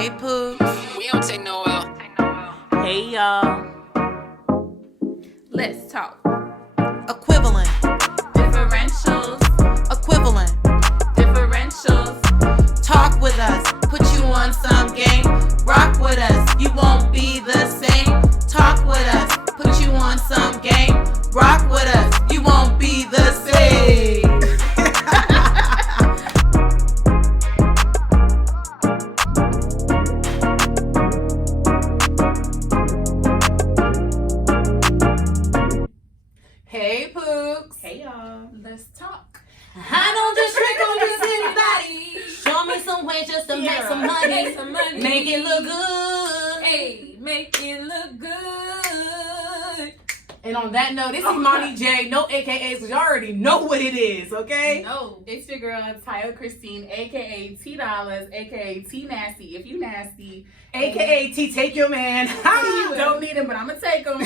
Hey, Poops. We don't take no L. Hey, y'all. Let's talk. Equivalent. Differentials. Equivalent. Differentials. Talk with us. Put you on some game. Rock with us. You won't be the same. Talk with us. Put you on some game. Rock with us. You won't be the same. Hey, Pooks. Hey, y'all. Let's talk. I don't just trick on just anybody. Show me some ways just to make some money. Make some money. Make it look good. Hey, make it look good. And on that note, this is Imani J. No AKAs, because y'all already know what it is, okay? No. It's your girl, Taya Christine, aka T Dollars, aka T Nasty. If you nasty, AKA T, take your man. you don't need him, but I'm gonna take him.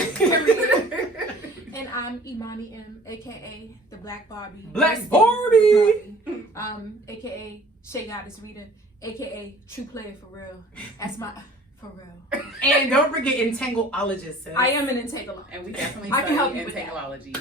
And I'm Imani M, aka the Black Barbie. Black Barbie. Aka Shay Goddess Rita, aka True Player for real. That's my for real. And don't forget Entangleologist, sis. I am an integral. And we definitely I can help study you with that. Entangleology.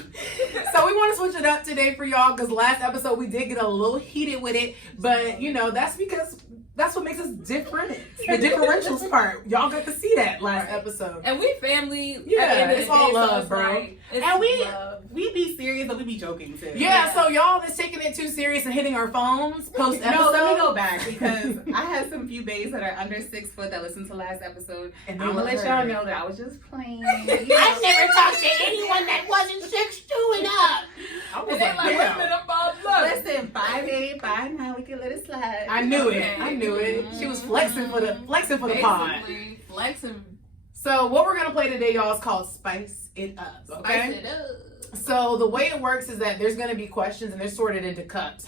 So we want to switch it up today for y'all because last episode we did get a little heated with it, but you know that's because that's what makes us different. The differentials part, y'all got to see that last episode. And we family. Yeah, at the end of it's the all day, so love, it's bro. like, it's And love. we be serious, but we be joking too. Yeah, so y'all that's taking it too serious and hitting our phones post episode. No, let me go back because I had some few babes that are under 6 foot that listened to last episode. And I'm they gonna let were y'all hurt. know that I was just playing. I've never talked to anyone that wasn't 6'2" and up. I was And they like, wait a damn. minute, Bob, look. Listen, 5'8", 5'9", we can let it slide. I knew it. Okay. I knew it. She was flexing for the pod. Basically, flexing. So what we're gonna play today, y'all, is called Spice It Up. Okay. Spice it up. So the way it works is that there's gonna be questions and they're sorted into cups.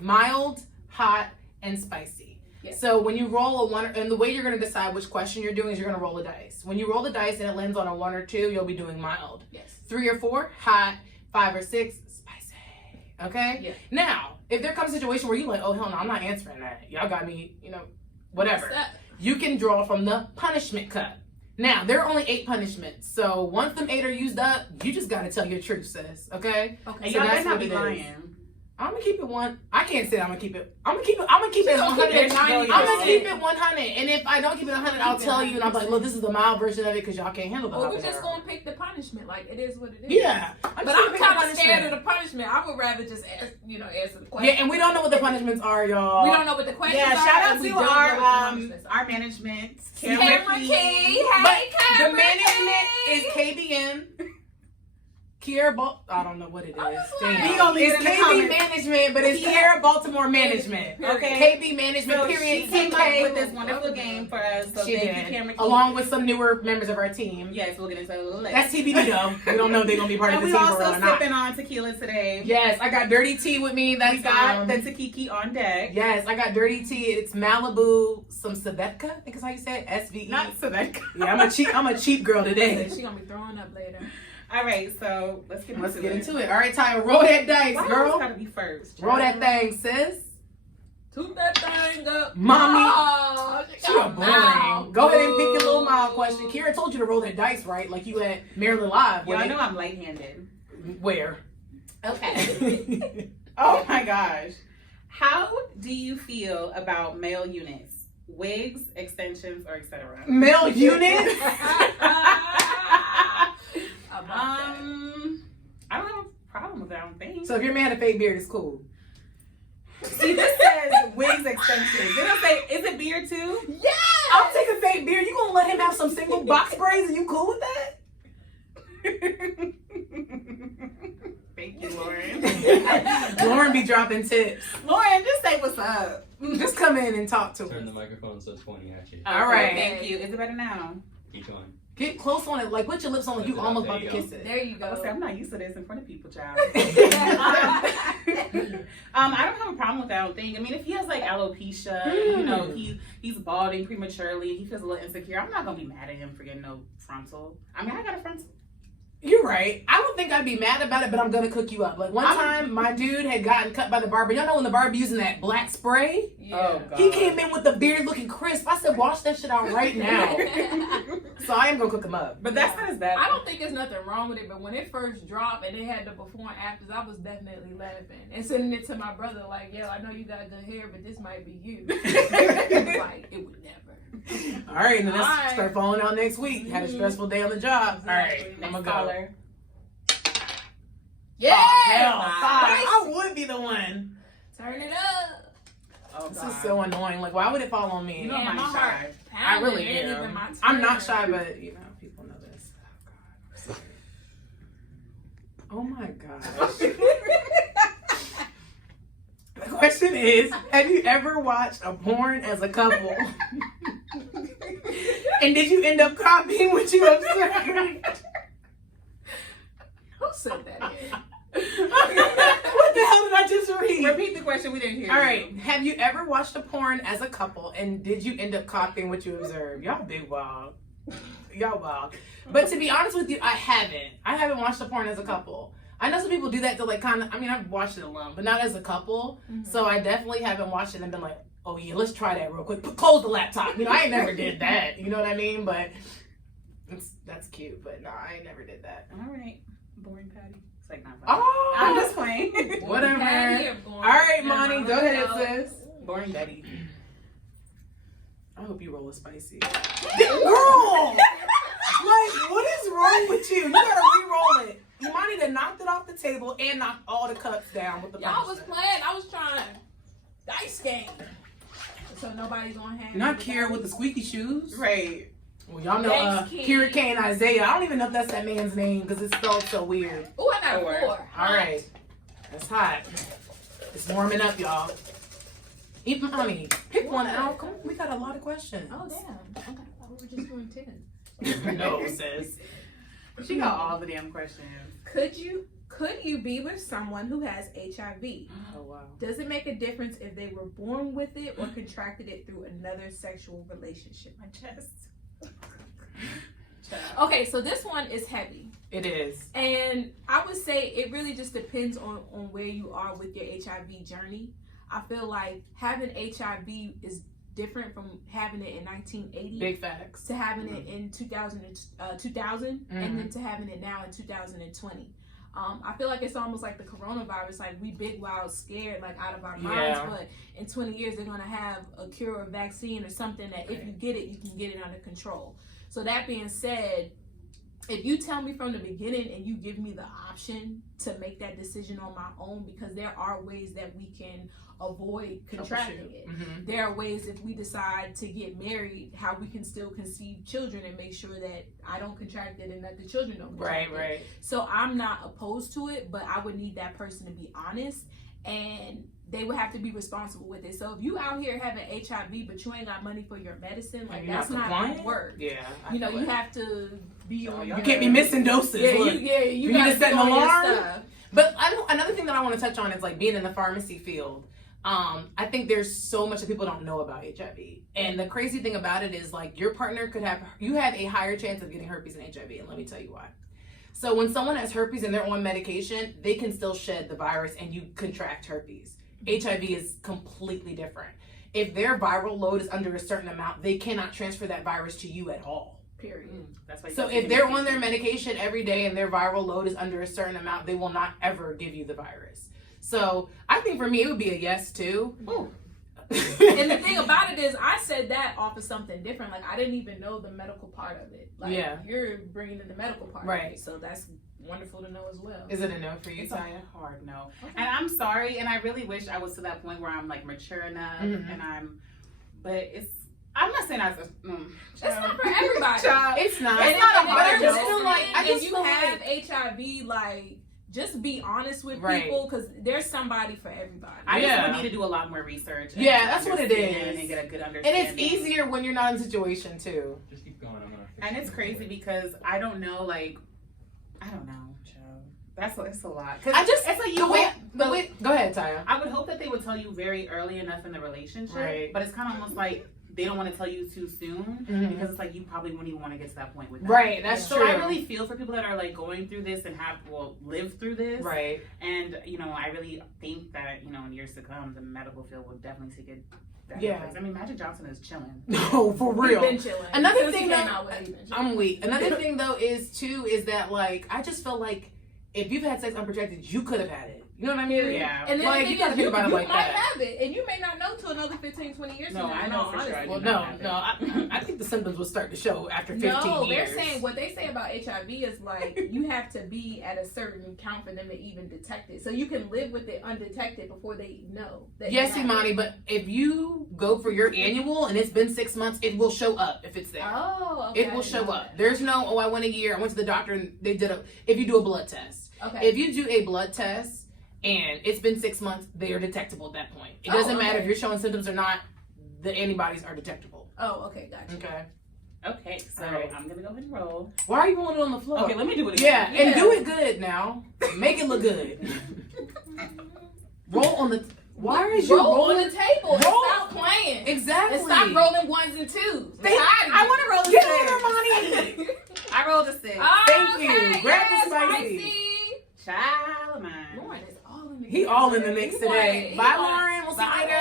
Mild, hot, and spicy. Yes. So when you roll a one, and the way you're gonna decide which question you're doing is you're gonna roll a dice. When you roll the dice and it lands on a 1 or 2, you'll be doing mild. Yes. 3 or 4, hot. 5 or 6, spicy. Okay? Yeah. Now, if there comes a situation where you're like, oh hell no, I'm not answering that. Y'all got me, whatever. What's up? You can draw from the punishment cup. Now, there are only 8 punishments. So once them 8 are used up, you just gotta tell your truth, sis. Okay? Okay. And So y'all that's better not what be it is. lying. I'm gonna keep it one. I can't say I'm gonna keep it. I'm gonna keep it She gonna keep it 100. 90%. I'm gonna keep it 100. And if I don't keep it 100, I'll tell you. And I'm like, look, this is the mild version of it because y'all can't handle the Well, we're habanero. just gonna pick the punishment. Like it is what it is. Yeah. But I'm kind of scared of the punishment. I would rather just answer the question. Yeah, and we don't know what the punishments are, y'all. We don't know what the questions Yeah, are. shout out and we to don't know what the our punishments are. our management, Camera Key. Hey, But the Camera management Key. is KBM. Kiera I don't know what it is. Damn. We gonna leave It's it in the KB comments. Management, but it's Kiera Baltimore Management. Okay. KB Management, So period. she came TK. up with this wonderful game for us. So She thank you, did. Camera Key. Along with some newer members of our team. Yes, we'll get into it a little later. That's TBD though. We don't know if they're gonna be part And of we the team for also real or not. sipping on tequila today. Yes, I got dirty tea with me. That's We got the Takiki on deck. yes, I got dirty tea. It's Malibu, some Savetka, I think is how you say it. SVE. Not Savek. Yeah, I'm a cheap girl today. She gonna be throwing up later. All right, so let's get into it. All right, Tyra, roll that dice, Why girl. always gotta be first? Roll that thing, sis. Toot that thing up. Mommy. Oh, She a boring. Go ahead and pick your little mild question. Kira told you to roll that dice, right? Like you at Maryland Live. Y'all know I'm light-handed. Where? Okay. Oh my gosh. How do you feel about male units? Wigs, extensions, or etc.? Male unit? I don't have a problem with that, I don't think. So if your man had a fake beard, it's cool. See, this says wigs, extensions. They don't say, is it beard too? Yeah! I'll take a fake beard. You gonna let him have some single box braids and you cool with that? Thank you, Lauren. Lauren be dropping tips. Lauren, just say what's up. Just come in and talk to Turn him. the microphone so it's pointing at you. All right. Thank you. Is it better now? Keep going. Get close on it. Like put your lips on like you almost about to kiss it. There you I was go. say, I'm not used to this in front of people, child. I don't have a problem with that, I don't think. I mean, if he has like alopecia, he's balding prematurely, he feels a little insecure, I'm not gonna be mad at him for getting no frontal. I mean, I got a frontal. You're right. I don't think I'd be mad about it, but I'm gonna cook you up. Like one time, my dude had gotten cut by the barber. Y'all know when the barber using that black spray? Yeah. Oh, God. He came in with the beard looking crisp. I said, wash that shit out right now. So I am gonna cook him up. But that's not as bad. I don't think there's nothing wrong with it, but when it first dropped and they had the before and afters, I was definitely laughing and sending it to my brother like, yo, I know you got good hair, but this might be you. He was like, it would never. All right, and then let's All right. start falling out next week. Had a stressful day on the job. All right, I'm gonna go. Caller. Yeah! Oh, hell, Nice. I would be the one. Turn it up. Oh, This God. is so annoying. Like, why would it fall on me? You know Yeah, I'm my not heart shy. I really pounding. It ain't do. even my I'm not turn. shy, but you know, people know this. Oh my gosh. The question is, have you ever watched a porn as a couple? And did you end up copying what you observed? Who said that? What the hell did I just read? Repeat the question. We didn't hear. All you. right. Have you ever watched a porn as a couple, and did you end up copying what you observed? Y'all big wild. Y'all wild. But to be honest with you, I haven't. I haven't watched a porn as a couple. I know some people do that to like kind of. I mean, I've watched it alone, but not as a couple. Mhm. So I definitely haven't watched it and been like, oh yeah, let's try that real quick. Close the laptop. You know, I ain't never did that. You know what I mean? But that's cute. But no, I ain't never did that. All right. Boring Patty. It's like not funny. Oh, I'm just playing. Whatever. Patty or All Boring? right, Never Monty, mind. go ahead, Well, sis. Boring Betty. I hope you roll a spicy. Girl! Like, what is wrong with you? You gotta re-roll it. You might need to knock it off the table and knock all the cups down with the Y'all was punishment. playing. I was trying dice game. So nobody's gonna have. Not Kira with the squeaky shoes. Right. Well, y'all know Thanks, Kid. Kira Kane Isaiah. I don't even know if that's that man's name because it's spelled so weird. Oh, I got a That 4. All right. That's hot. It's warming up, y'all. Eat honey. Pick one out. Come on, we got a lot of questions. Oh damn. Okay. I thought we were just doing 10. No, sis. She got all the damn questions. Could you be with someone who has HIV? Oh, wow. Does it make a difference if they were born with it or contracted it through another sexual relationship? My chest. Okay, so this one is heavy. It is. And I would say it really just depends on where you are with your HIV journey. I feel like having HIV is different from having it in 1980 Big facts. to having it in 2000 and then to having it now in 2020. I feel like it's almost like the coronavirus, like we big wild scared like out of our minds, Yeah. but in 20 years they're gonna have a cure or vaccine or something that if you get it, you can get it under control. So that being said, if you tell me from the beginning and you give me the option to make that decision on my own, because there are ways that we can avoid contracting it. Mm-hmm. There are ways if we decide to get married, how we can still conceive children and make sure that I don't contract it and that the children don't contract it. Right. So I'm not opposed to it, but I would need that person to be honest and they would have to be responsible with it. So if you out here having HIV but you ain't got money for your medicine, like that's not gonna work. Yeah. You know, you have to be on. You can't be missing doses. Yeah, Look. you need gotta to set an be on your alarm. stuff. But another thing that I want to touch on is like being in the pharmacy field. I think there's so much that people don't know about HIV. And the crazy thing about it is like your partner you have a higher chance of getting herpes and HIV. And let me tell you why. So when someone has herpes and they're on medication, they can still shed the virus and you contract herpes. HIV is completely different. If their viral load is under a certain amount, they cannot transfer that virus to you at all. Period. That's why. So if they're on their medication every day and their viral load is under a certain amount, they will not ever give you the virus. So I think for me, it would be a yes too. Ooh. And the thing about it is, I said that off of something different. Like I didn't even know the medical part of it. Like you're bringing in the medical part, Right? Of it, so that's wonderful to know as well. Is it a no for you, It's a Taya? hard no. Okay. And I'm sorry, and I really wish I was to that point where I'm like mature enough, but I'm not saying It's not for everybody. It's not. And It's not a if butter you're joke. listening Like I and just you feel have like HIV, like just be honest with Right. people because there's somebody for everybody. I just Yeah. would need to do a lot more research. And Yeah, that's what it understand is. And get a good and understanding. it's easier when you're not in a situation too. Just keep going. I'm gonna. And it's crazy because I don't know, like, I don't know, Joe. It's a lot. Cause It's like the way. Go ahead, Taya. I would hope that they would tell you very early enough in the relationship, Right. but it's kind of almost like they don't want to tell you too soon because it's like you probably wouldn't even want to get to that point with that. Right, that's so true. I really feel for people that are like going through this and live through this. Right. And I really think that in years to come the medical field will definitely take it. Yeah. I mean, Magic Johnson is chilling. No, for real. He's been chilling. Another thing though, I'm weak. Another thing though is that like I just felt like if you've had sex unprotected, you could have had it. You know what I mean? Yeah. And then like, you gotta think about it like might that. have it, and you may not know till another 15, 20 years. No, from now. I know for sure. Well, no. I think the symptoms will start to show after 15 years. No, they're saying what they say about HIV is like you have to be at a certain count for them to even detect it. So you can live with it undetected before they know. That Yes, Imani, but if you go for your annual and it's been 6 months, it will show up if it's there. Oh, okay. It will show up. There's no, I went a year, I went to the doctor and they did if you do a blood test. Okay. If you do a blood test and it's been 6 months, they are detectable at that point. It doesn't matter if you're showing symptoms or not, the antibodies are detectable. Oh, okay, gotcha. Okay. Okay, so Alright. I'm gonna go ahead and roll. Why are you rolling it on the floor? Okay, let me do it again. Yeah, and do it good now. Make it look good. Roll on the. Why is you roll rolling on the table? And Roll. stop playing. Exactly. And stop rolling ones and twos. I want to roll the Get six. on her money. I rolled a 6. Thank you. Grab the spicy. Child of mine. Lauren is all in the He all in the mix today. He Bye, want- Lauren. We'll see you Bye, later.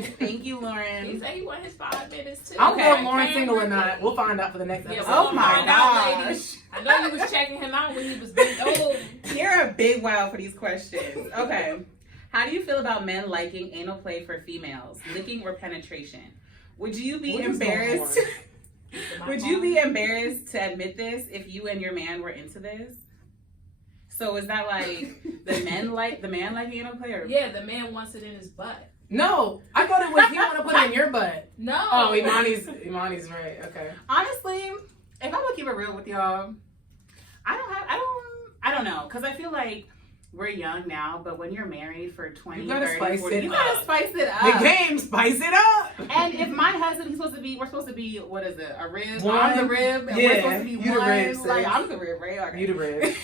Lauren. Thank you, He Lauren. said he want his 5 minutes too. I don't know if Okay. Lauren's single or not. We'll find out for the next Yeah, episode. Oh we'll my find out, gosh. ladies. I know you was checking him out when he was big old. You're a big wow for these questions. Okay. How do you feel about men liking anal play for females, licking or penetration? Would you be What is embarrassed? going Would you be embarrassed to admit this if you and your man were into this? So is that like the man liking anal play or Yeah, the man wants it in his butt. No, I thought it was you want to put it in your butt. No. Oh, Imani's right. Okay. honestly, if I'm gonna keep it real with y'all, I don't know, because I feel like we're young now, but when you're married for 20, You gotta 30, spice 40, it you gotta up. spice it up. The game, spice it up. And if my husband, we're supposed to be, what is it, a rib? One. I'm the rib, and Yeah, we're supposed to be you the one. rib, sis. Like, I'm the rib, right? Okay. You the rib.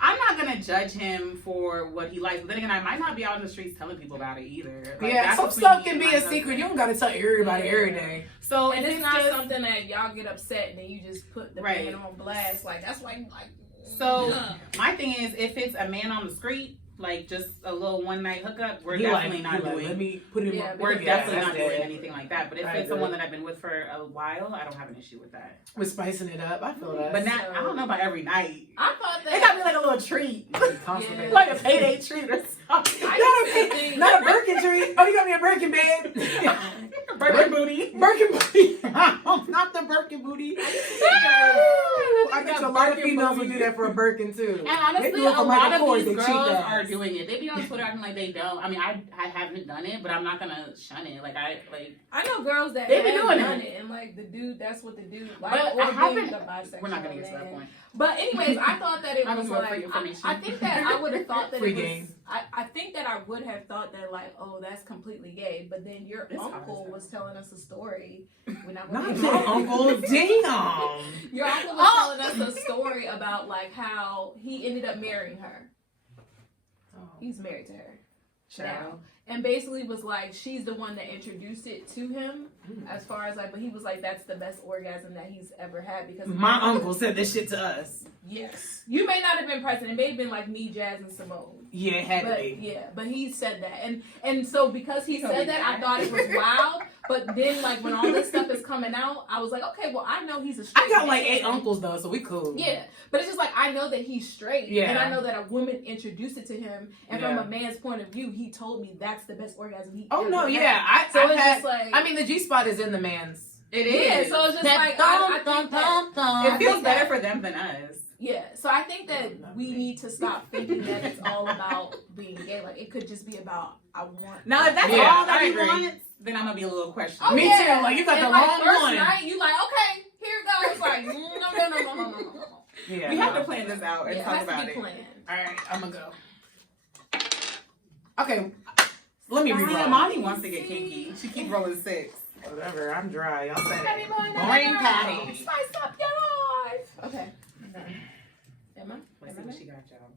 I'm not gonna judge him for what he likes, but then again, I might not be out in the streets telling people about it either. Like, Yeah, that's some between stuff me can and be my a husband. secret. You don't gotta tell everybody every day. So And if it's not just, something that y'all get upset and then you just put the Right. man on blast. Like, that's why you like. So my thing is, if it's a man on the street, like just a little one night hookup, we're definitely not doing. Let me put it in Yeah, my. We're because definitely that's not doing it. anything like that. But if I it's agree. someone that I've been with for a while, I don't have an issue with that. We're spicing it up. I feel that. But not, I don't know about every night. I thought that. It gotta be like a little treat, Constipated. like a payday treat or something. Not a Birkin treat. Oh, you got me a Birkin bed. Birkin booty. Birkin booty. Not the Birkin booty. I bet you a lot of females would do that for a Birkin too. And They honestly, do it a for lot Michael Kors, of they these cheat girls that. are doing it. They be on Twitter acting like they don't. I mean, I haven't done it, but I'm not gonna shun it. I know girls that They be have doing done it. it, and like the dude, that's what the dude like. But or I haven't- being the bisexual we're not gonna get to that man. point. But anyways, I thought that it I'm was gonna do like free information. I think that I would have thought that Free it was. game. I think that I would have thought that like, oh, that's completely gay. But then your It's hard uncle as hell. was telling us a story. We're not Not gonna my uncle. Damn. Your uncle was telling us a story about like how he ended up marrying her. He's married to her now. And basically was like, she's the one that introduced it to him as far as like, but he was like, that's the best orgasm that he's ever had because My uncle said this shit to us. Yes. You may not have been present. It may have been like me, Jazz, and Simone. Yeah, it had to But be. yeah, but he said that. And so because he Totally said that, I not. thought it was wild. But then like when all this stuff is coming out, I was like, okay, well I know he's a straight I got like man. 8 uncles though, so we cool. Yeah, but it's just like I know that he's straight, Yeah. and I know that a woman introduced it to him, and from Yeah. a man's point of view, he told me that's the best orgasm he. Oh ever no, had. yeah. So I've it's had, just like I mean, the G spot is in the man's. It yeah. is. So it's just That like I thump, think that, thump, It thump. feels think better that- for them than us. yeah. So I think that we need to stop thinking that it's all about being gay. Like it could just be about I want. Now, if that's Yeah, all that I he agree. wants, then I'm gonna be a little questionable. Oh, Me yeah. too, like, you got and the like, wrong first one. night, you like okay, here it goes. Like no. Yeah, We have to plan this out and It talk has to about be it. planned. All right, I'm gonna go. Okay, let me See, reroll. Imani wants to get kinky. She keep rolling 6. Whatever, I'm dry. Y'all said Patty it. boy, Boring Patty. Spice up your life. Okay. Am I? Let's see what she got, y'all.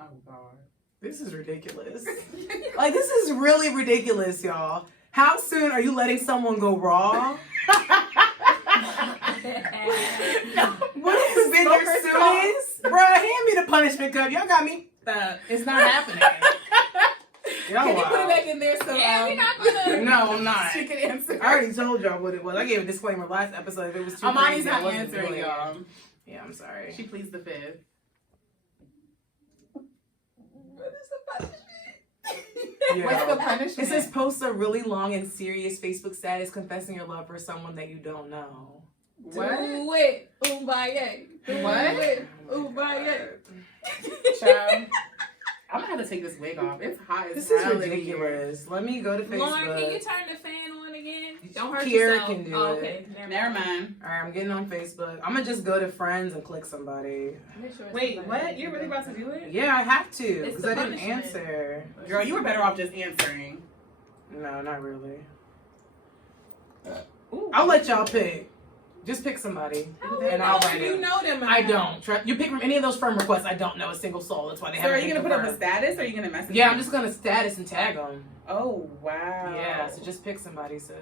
Oh God. This is ridiculous. Like, this is really ridiculous, y'all. How soon are you letting someone go raw? What has been your soonest? Bruh, hand me the punishment cup. Y'all got me. It's not happening. Y'all Can you put it wild. back in there so Yeah, we're not gonna. No, I'm not. she can answer? I already told y'all what it was. I gave a disclaimer last episode. If it was too Amani's crazy, I not wasn't answering, doing it. y'all. Yeah, I'm sorry. She pleads the fifth. Yeah. What's the punishment? It says post a really long and serious Facebook status confessing your love for someone that you don't know. What? Do it. Umbaye. What? Umbaye. Child, I'm gonna have to take this wig off. It's hot as This is hell in here. ridiculous. Let me go to Facebook. Lauren, can you turn the fan on again? Don't hurt Kiara yourself. can do Oh, it. okay. Never mind. Alright, I'm getting on Facebook. I'm gonna just go to friends and click somebody. Make sure it's Wait, somebody. what? You're really about to do it? Yeah, I have to It's because the I didn't punishment. answer. Girl, you were better off just answering. No, not really. Ooh. I'll let y'all pick. Just pick somebody, How and we I'll know write if you it. know them. or I not? don't. You pick from any of those friend requests. I don't know a single soul. That's why they So haven't. are you been gonna put up a confirmed. status or are you gonna message Yeah, them? I'm just gonna status and tag them. Oh, wow. Yeah, so just pick somebody, sis.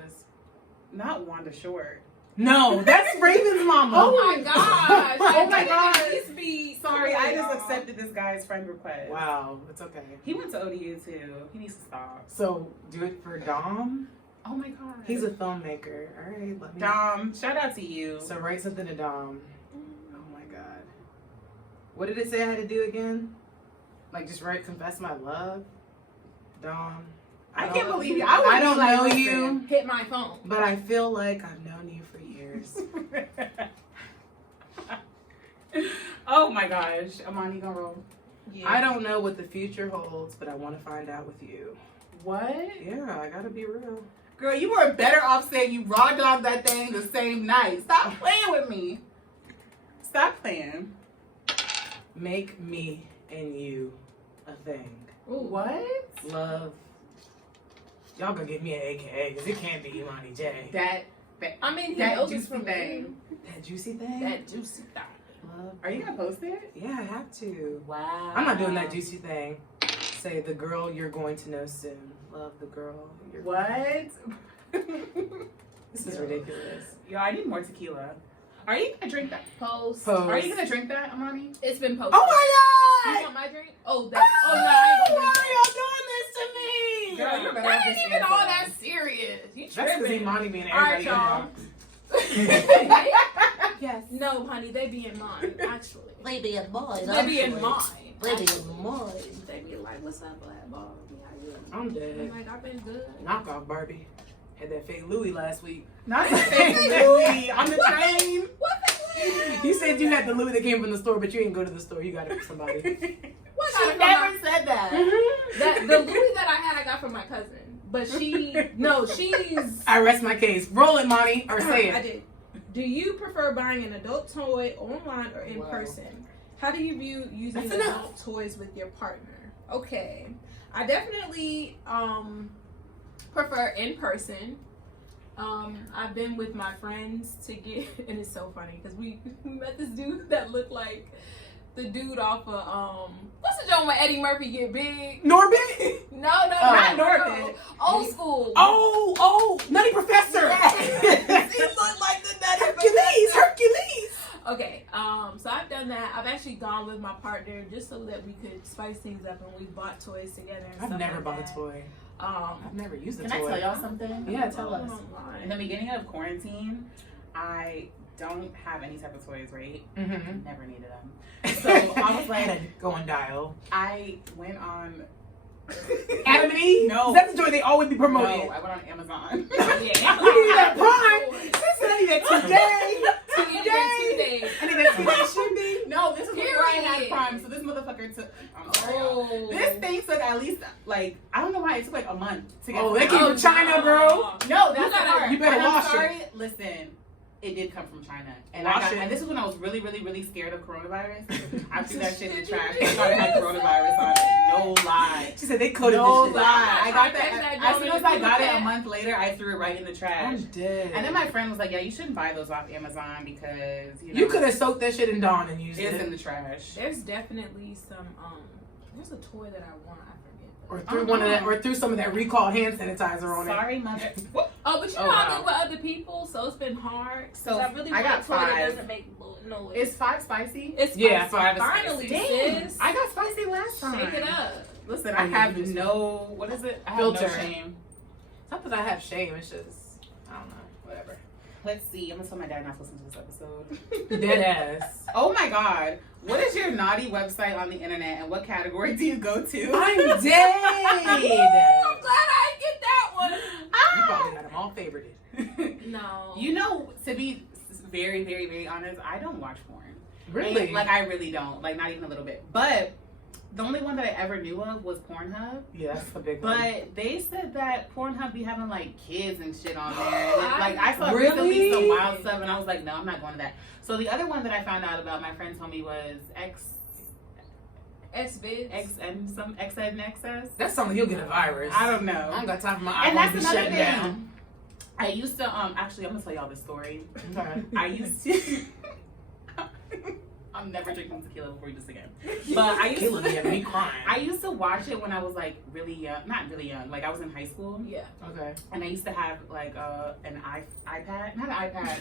Not Wanda Short. No, that's Raven's mama. Oh my gosh. Oh my At gosh. least be. Sorry, I just Y'all. accepted this guy's friend request. Wow, it's okay. He went to ODU too. He needs to stop. So do it for Dom. Oh my god. He's a filmmaker. All right, let me. Dom. Shout out to you. So write something to Dom. Oh my god. What did it say I had to do again? Like just write confess my love. Dom. I don't- can't believe you. I don't know listen. you, Hit my phone. but I feel like I've known you for years. Oh my gosh. Amani gonna roll. Yeah. I don't know what the future holds, but I want to find out with you. What? Yeah, I gotta be real. Girl, you were better off saying you raw dogged that thing the same night. Stop playing with me. Stop playing. Make me and you a thing. Ooh. What? Love. Y'all gonna give me an AKA because it can't be Imani J. I mean, he That knows juicy it's from thing. That juicy thing? That juicy thing. Love. Are you gonna post it? Yeah, I have to. Wow. I'm not doing that juicy thing. Say the girl you're going to know soon. Love the girl you're. What? This is ridiculous. Yo, I need more tequila. Are you gonna drink that? Post. Post. Are you gonna drink that, Amani? It's been posted. Oh my You god! want my drink? Oh, that. Oh, no, I ain't Why gonna drink are that. y'all doing this to me? Girl, you're better That off ain't just even all answering. that serious. You That's because tripping. Imani being All right, everybody. y'all. Yes. No, honey, they be in mine, actually. Baby and boy. They be in mine. Baby actually. and boy. They be like, what's up, black ball? How you? I'm I'm dead. like, I've been good. Knock off Barbie. Had that fake Louis last week. Not the fake Louis on the train. What the You said you had the Louis that came from the store, but you didn't go to the store. You got it from somebody. What She got never said that. that the Louis that I had, I got from my cousin. But she's. I rest my case. Roll it, Monty, or say I it. did. Do you prefer buying an adult toy online or in Wow. person? How do you view using That's adult enough. toys with your partner? Okay, I definitely prefer in person. I've been with my friends to get, and it's so funny because we met this dude that looked like the dude off of what's the joint when Eddie Murphy get big? Norbit? No, Oh. not Norbit. Old school. Oh, Nutty Professor. He looked like the Nutty Hercules. Okay, so I've done that. I've actually gone with my partner just so that we could spice things up, and we bought toys together. And I've stuff never like bought that. a toy. I've never used a Can toy. I tell y'all something? Yeah, tell us. In the beginning of quarantine, I don't have any type of toys, right? Mm-hmm. Never needed them. So I was like, had to go and dial. I went on. Adam and Eve? No. That's the joy they always be No, promoting. I went on Amazon. Yeah, I need that Prime. Listen, I need that today. I need that today shipping. No, this is before I had Period. Prime, so this motherfucker took. I'm sorry, y'all. Oh. This thing took at least like I don't know why it took like a month to get. Oh, to they my came house. from China, bro. No, You that's the gotta- part. you better And wash I'm it. sorry. Listen, it did come from China, and Wash it. and this was when I was really, really, really scared of coronavirus. I threw that shit in the trash. I thought it had coronavirus on it. No lie. She said they coded No this shit. lie. I got Text that. that As soon Joe as I and got it that. a month later, I threw it right in the trash. I'm dead. And then my friend was like, "Yeah, you shouldn't buy those off Amazon because you could have soaked that shit in Dawn and used it's it. in the trash." There's definitely some there's a toy that I want. I forget. Or threw one of that, or threw some of that recalled hand sanitizer on it. Sorry, mother. Oh, but you know I live with other people, so it's been hard. So I really I got want a toy that 5. doesn't make noise. Is 5 spicy? It's Yeah, spicy. 5 is Finally, spicy. sis. I got spicy last time. Shake it up. Listen, Oh, I yeah, have you just- no, what is it? I have Filter. no shame. It's not that I have shame, it's just, I don't know, whatever. Let's see. I'm gonna tell my dad not to listen to this episode. Dead ass. Oh my god. What is your naughty website on the internet and what category do you go to? I'm dead. I'm glad I didn't get that one. You probably got them all favorited. No. You know, to be very, very, very honest, I don't watch porn. Really? Like, I really don't. Like, not even a little bit. But the only one that I ever knew of was Pornhub. Yeah, that's a big one. But they said that Pornhub be having, like, kids and shit on there. And like, I saw Really? recently some wild stuff, and I was like, no, I'm not going to that. So the other one that I found out about, my friend told me, was XNXS. That's something you'll get a virus. I don't know. I don't got time for my And iPhone that's to be another shut thing. down. I used to, actually, I'm going to tell y'all this story. Okay. I used to... I'm never drinking tequila before this again. But I used Killing me, to... me crying. I used to watch it when I was, like, really young. Not really young. Like, I was in high school. Yeah. Okay. And I used to have, like, an iPad. Not an iPad.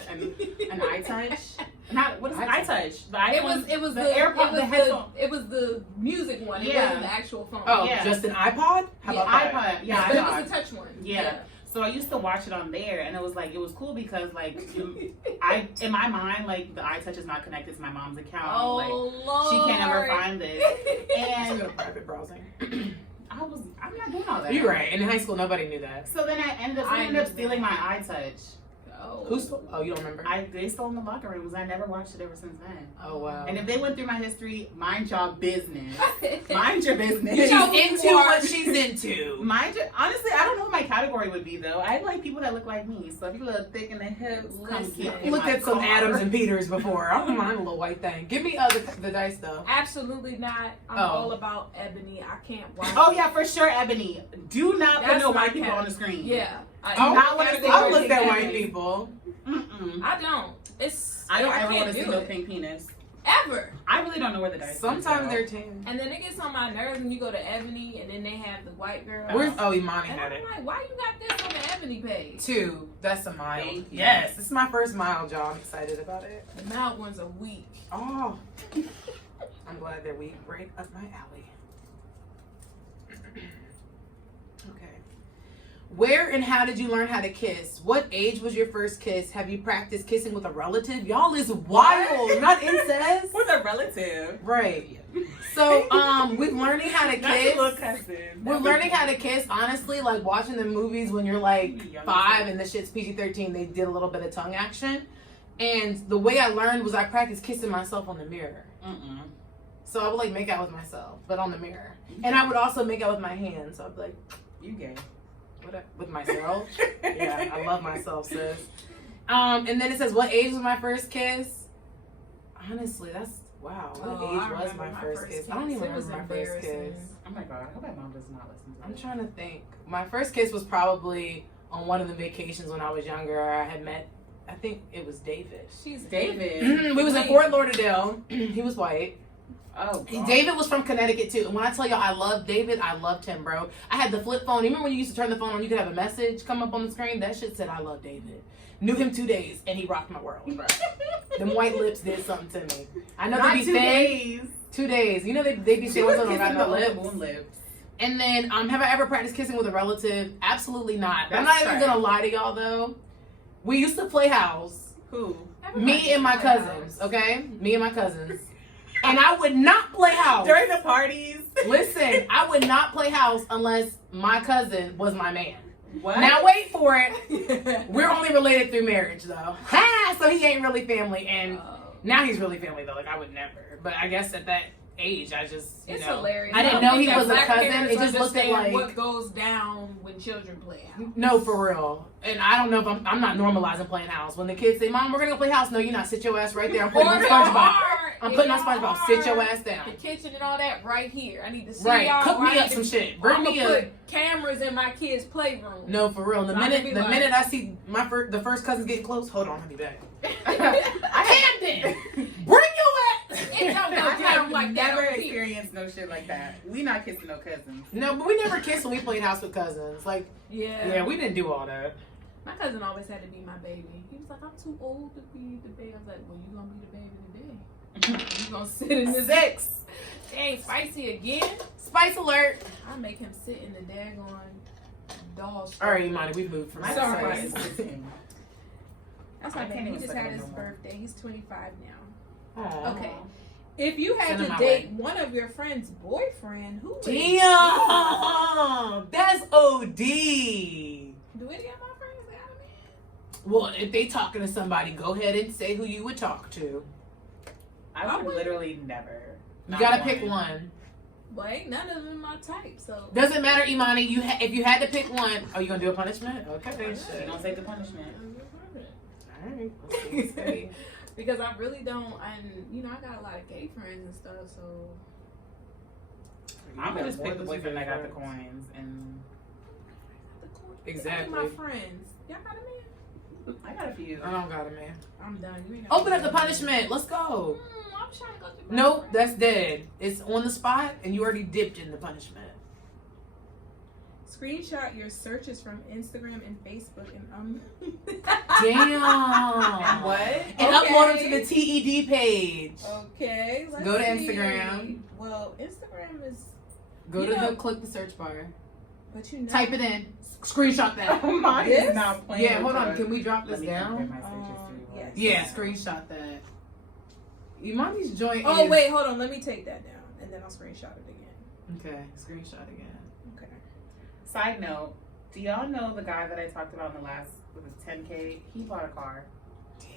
An iTouch. Not... What is it? iTouch. The iPhone, It was the the AirPod, the headphone. it was the music one. It Yeah. wasn't the actual phone. Oh, Yeah. just an iPod? How Yeah, about that? iPod. Yeah, But it iPod. was the touch one. Yeah. So I used to watch it on there, and it was like, it was cool because, like, in my mind, like, the iTouch is not connected to my mom's account. Oh, Like, Lord. she can't ever find it. Just And go to private browsing. I'm not doing all that. You're right. In high school, nobody knew that. So then I ended up stealing my iTouch. Oh. Who stole? Oh, you don't remember? They stole in the locker rooms. I never watched it ever since then. Oh, wow. And if they went through my history, mind y'all business. Mind your business. She's Y'all into are- what she's into. Honestly, I don't know what my category would be though. I like people that look like me. So if you're a little thick in the hips, come Listen. get I in looked my at some car. Adams and Peters before. I don't mind a little white thing. Give me the dice, though. Absolutely not. I'm Oh. all about Ebony. I can't watch. Oh yeah, for sure, Ebony. Do not put That's no my white people cat. on the screen. Yeah. I Oh, not wanna see I your looked at pink white penis. people. Mm-mm. I don't. It's. I don't ever can't want to see do no it. pink penis. Ever. I really don't know where the dice. Sometimes they're they're. tan. And then it gets on my nerves when you go to Ebony and then they have the white girl. Where's Imani And had I'm it? like, why you got this on the Ebony page? 2. That's a mild. Thank you. Yes, this is my first mild, y'all. I'm excited about it. The mild ones are weak. Oh, I'm glad they're weak. Right up my alley. Okay. Where and how did you learn how to kiss? What age was your first kiss? Have you practiced kissing with a relative? Y'all is wild, not incest. With a relative. Right. So, we're learning how to Not your kiss. little cousin. We're learning how to kiss, honestly, like watching the movies when you're like Young 5 and the shit's PG-13, they did a little bit of tongue action. And the way I learned was I practiced kissing myself on the mirror. Mm-mm. So I would like make out with myself, but on the mirror. And I would also make out with my hands. So I'd be like, You gay. with myself. Yeah, I love myself, sis. And then it says, what age was my first kiss? Honestly, that's, wow. What Oh, age I was remember my first kiss? I don't even It was remember my first kiss. embarrassing. Oh my god, I hope my mom does not listen to I'm this. trying to think. My first kiss was probably on one of the vacations when I was younger. I had met, I think it was David. She's David. We was in Fort Lauderdale. He was white. Oh, God. David was from Connecticut too. And when I tell y'all I love David, I loved him, bro. I had the flip phone. You remember when you used to turn the phone on, you could have a message come up on the screen? That shit said I love David. Knew him 2 days and he rocked my world, bro. Them white lips did something to me. I know Not they be 2 thin. days. 2 days. You know they be She saying was what's on kissing no the lips. moon lips. And then, have I ever practiced kissing with a relative? Absolutely not. But I'm That's not even trash. gonna lie to y'all though. We used to play house. Who? Me and my cousins, okay? Me and my cousins. And I would not play house. During the parties. Listen, I would not play house unless my cousin was my man. What? Now wait for it. We're only related through marriage though. Ha! So he ain't really family, and now he's really family though. Like I would never. But I guess at that age, I just, you It's know, hilarious. I didn't don't know think he that was a black cousin. parents It just looked at understand like what goes down when children play out. no, for real. And I don't know if I'm not normalizing playing house. When the kids say, "Mom, we're gonna go play house," no, you're not. Sit your ass right there. I'm putting on Order SpongeBob. hard. I'm putting on Y'all SpongeBob. hard. Sit your ass The down. kitchen and all that right here. I need to see Right. y'all. Cook or I me up need some to- shit. Bring I'ma me a. put cameras in my kids' playroom. No, for real. The So I'm minute gonna be like- I see the first cousin getting close, hold on, I'll be back. I Camden, bring your ass. It don't go I down have like never that. experienced no shit like that. We not kissing no cousins. No, but we never kissed when we played house with cousins. Like, Yeah. we didn't do all that. My cousin always had to be my baby. He was like, I'm too old to be the baby. I was like, well, you gonna be the baby today. You gonna sit in this 6. dang spicy again? Spice alert. I make him sit in the daggone doll. All right, Imani, we moved from My Sorry. son is 16. That's I my can't baby. He even just suck had him his no more. birthday. He's 25 now. Aw. Okay. If you had Send him to my date way. one of your friend's boyfriend, who would Damn, that's OD. Do any of my friends got a man? Well, if they talking to somebody, go ahead and say who you would talk to. I would literally never. You Not gotta pick one. Well, ain't none of them my type, so. Doesn't matter, Imani. If you had to pick one, are you gonna do a punishment? Okay. She gonna take the punishment. All right. Let's see. Because I really don't, and I got a lot of gay friends and stuff, so. I'm gonna just pick the More boyfriend that got the friends. coins and Exactly. My friends. Y'all got a man? I got a few. I don't got it, man. I'm done. You ain't got Open up the punishment. Let's go. I'm trying to go through. Nope, that's dead. It's on the spot, and you already dipped in the punishment. Screenshot your searches from Instagram and Facebook and Damn. And what? And Okay. upload them to the TED page. Okay. Let's Go to see. Instagram. Well, Instagram is, Go You to know- the click the search bar. but you know. Type it in. Screenshot that. Oh my, This? is not playing. Yeah, hold with on. us. Can we drop Let this me compare down? my search history. yes. Yeah, screenshot that. Imani's joint Oh is... wait, hold on. Let me take that down, and then I'll screenshot it again. Okay, screenshot again. Okay. Side note, do y'all know the guy that I talked about in the last, with his 10K? He bought a car.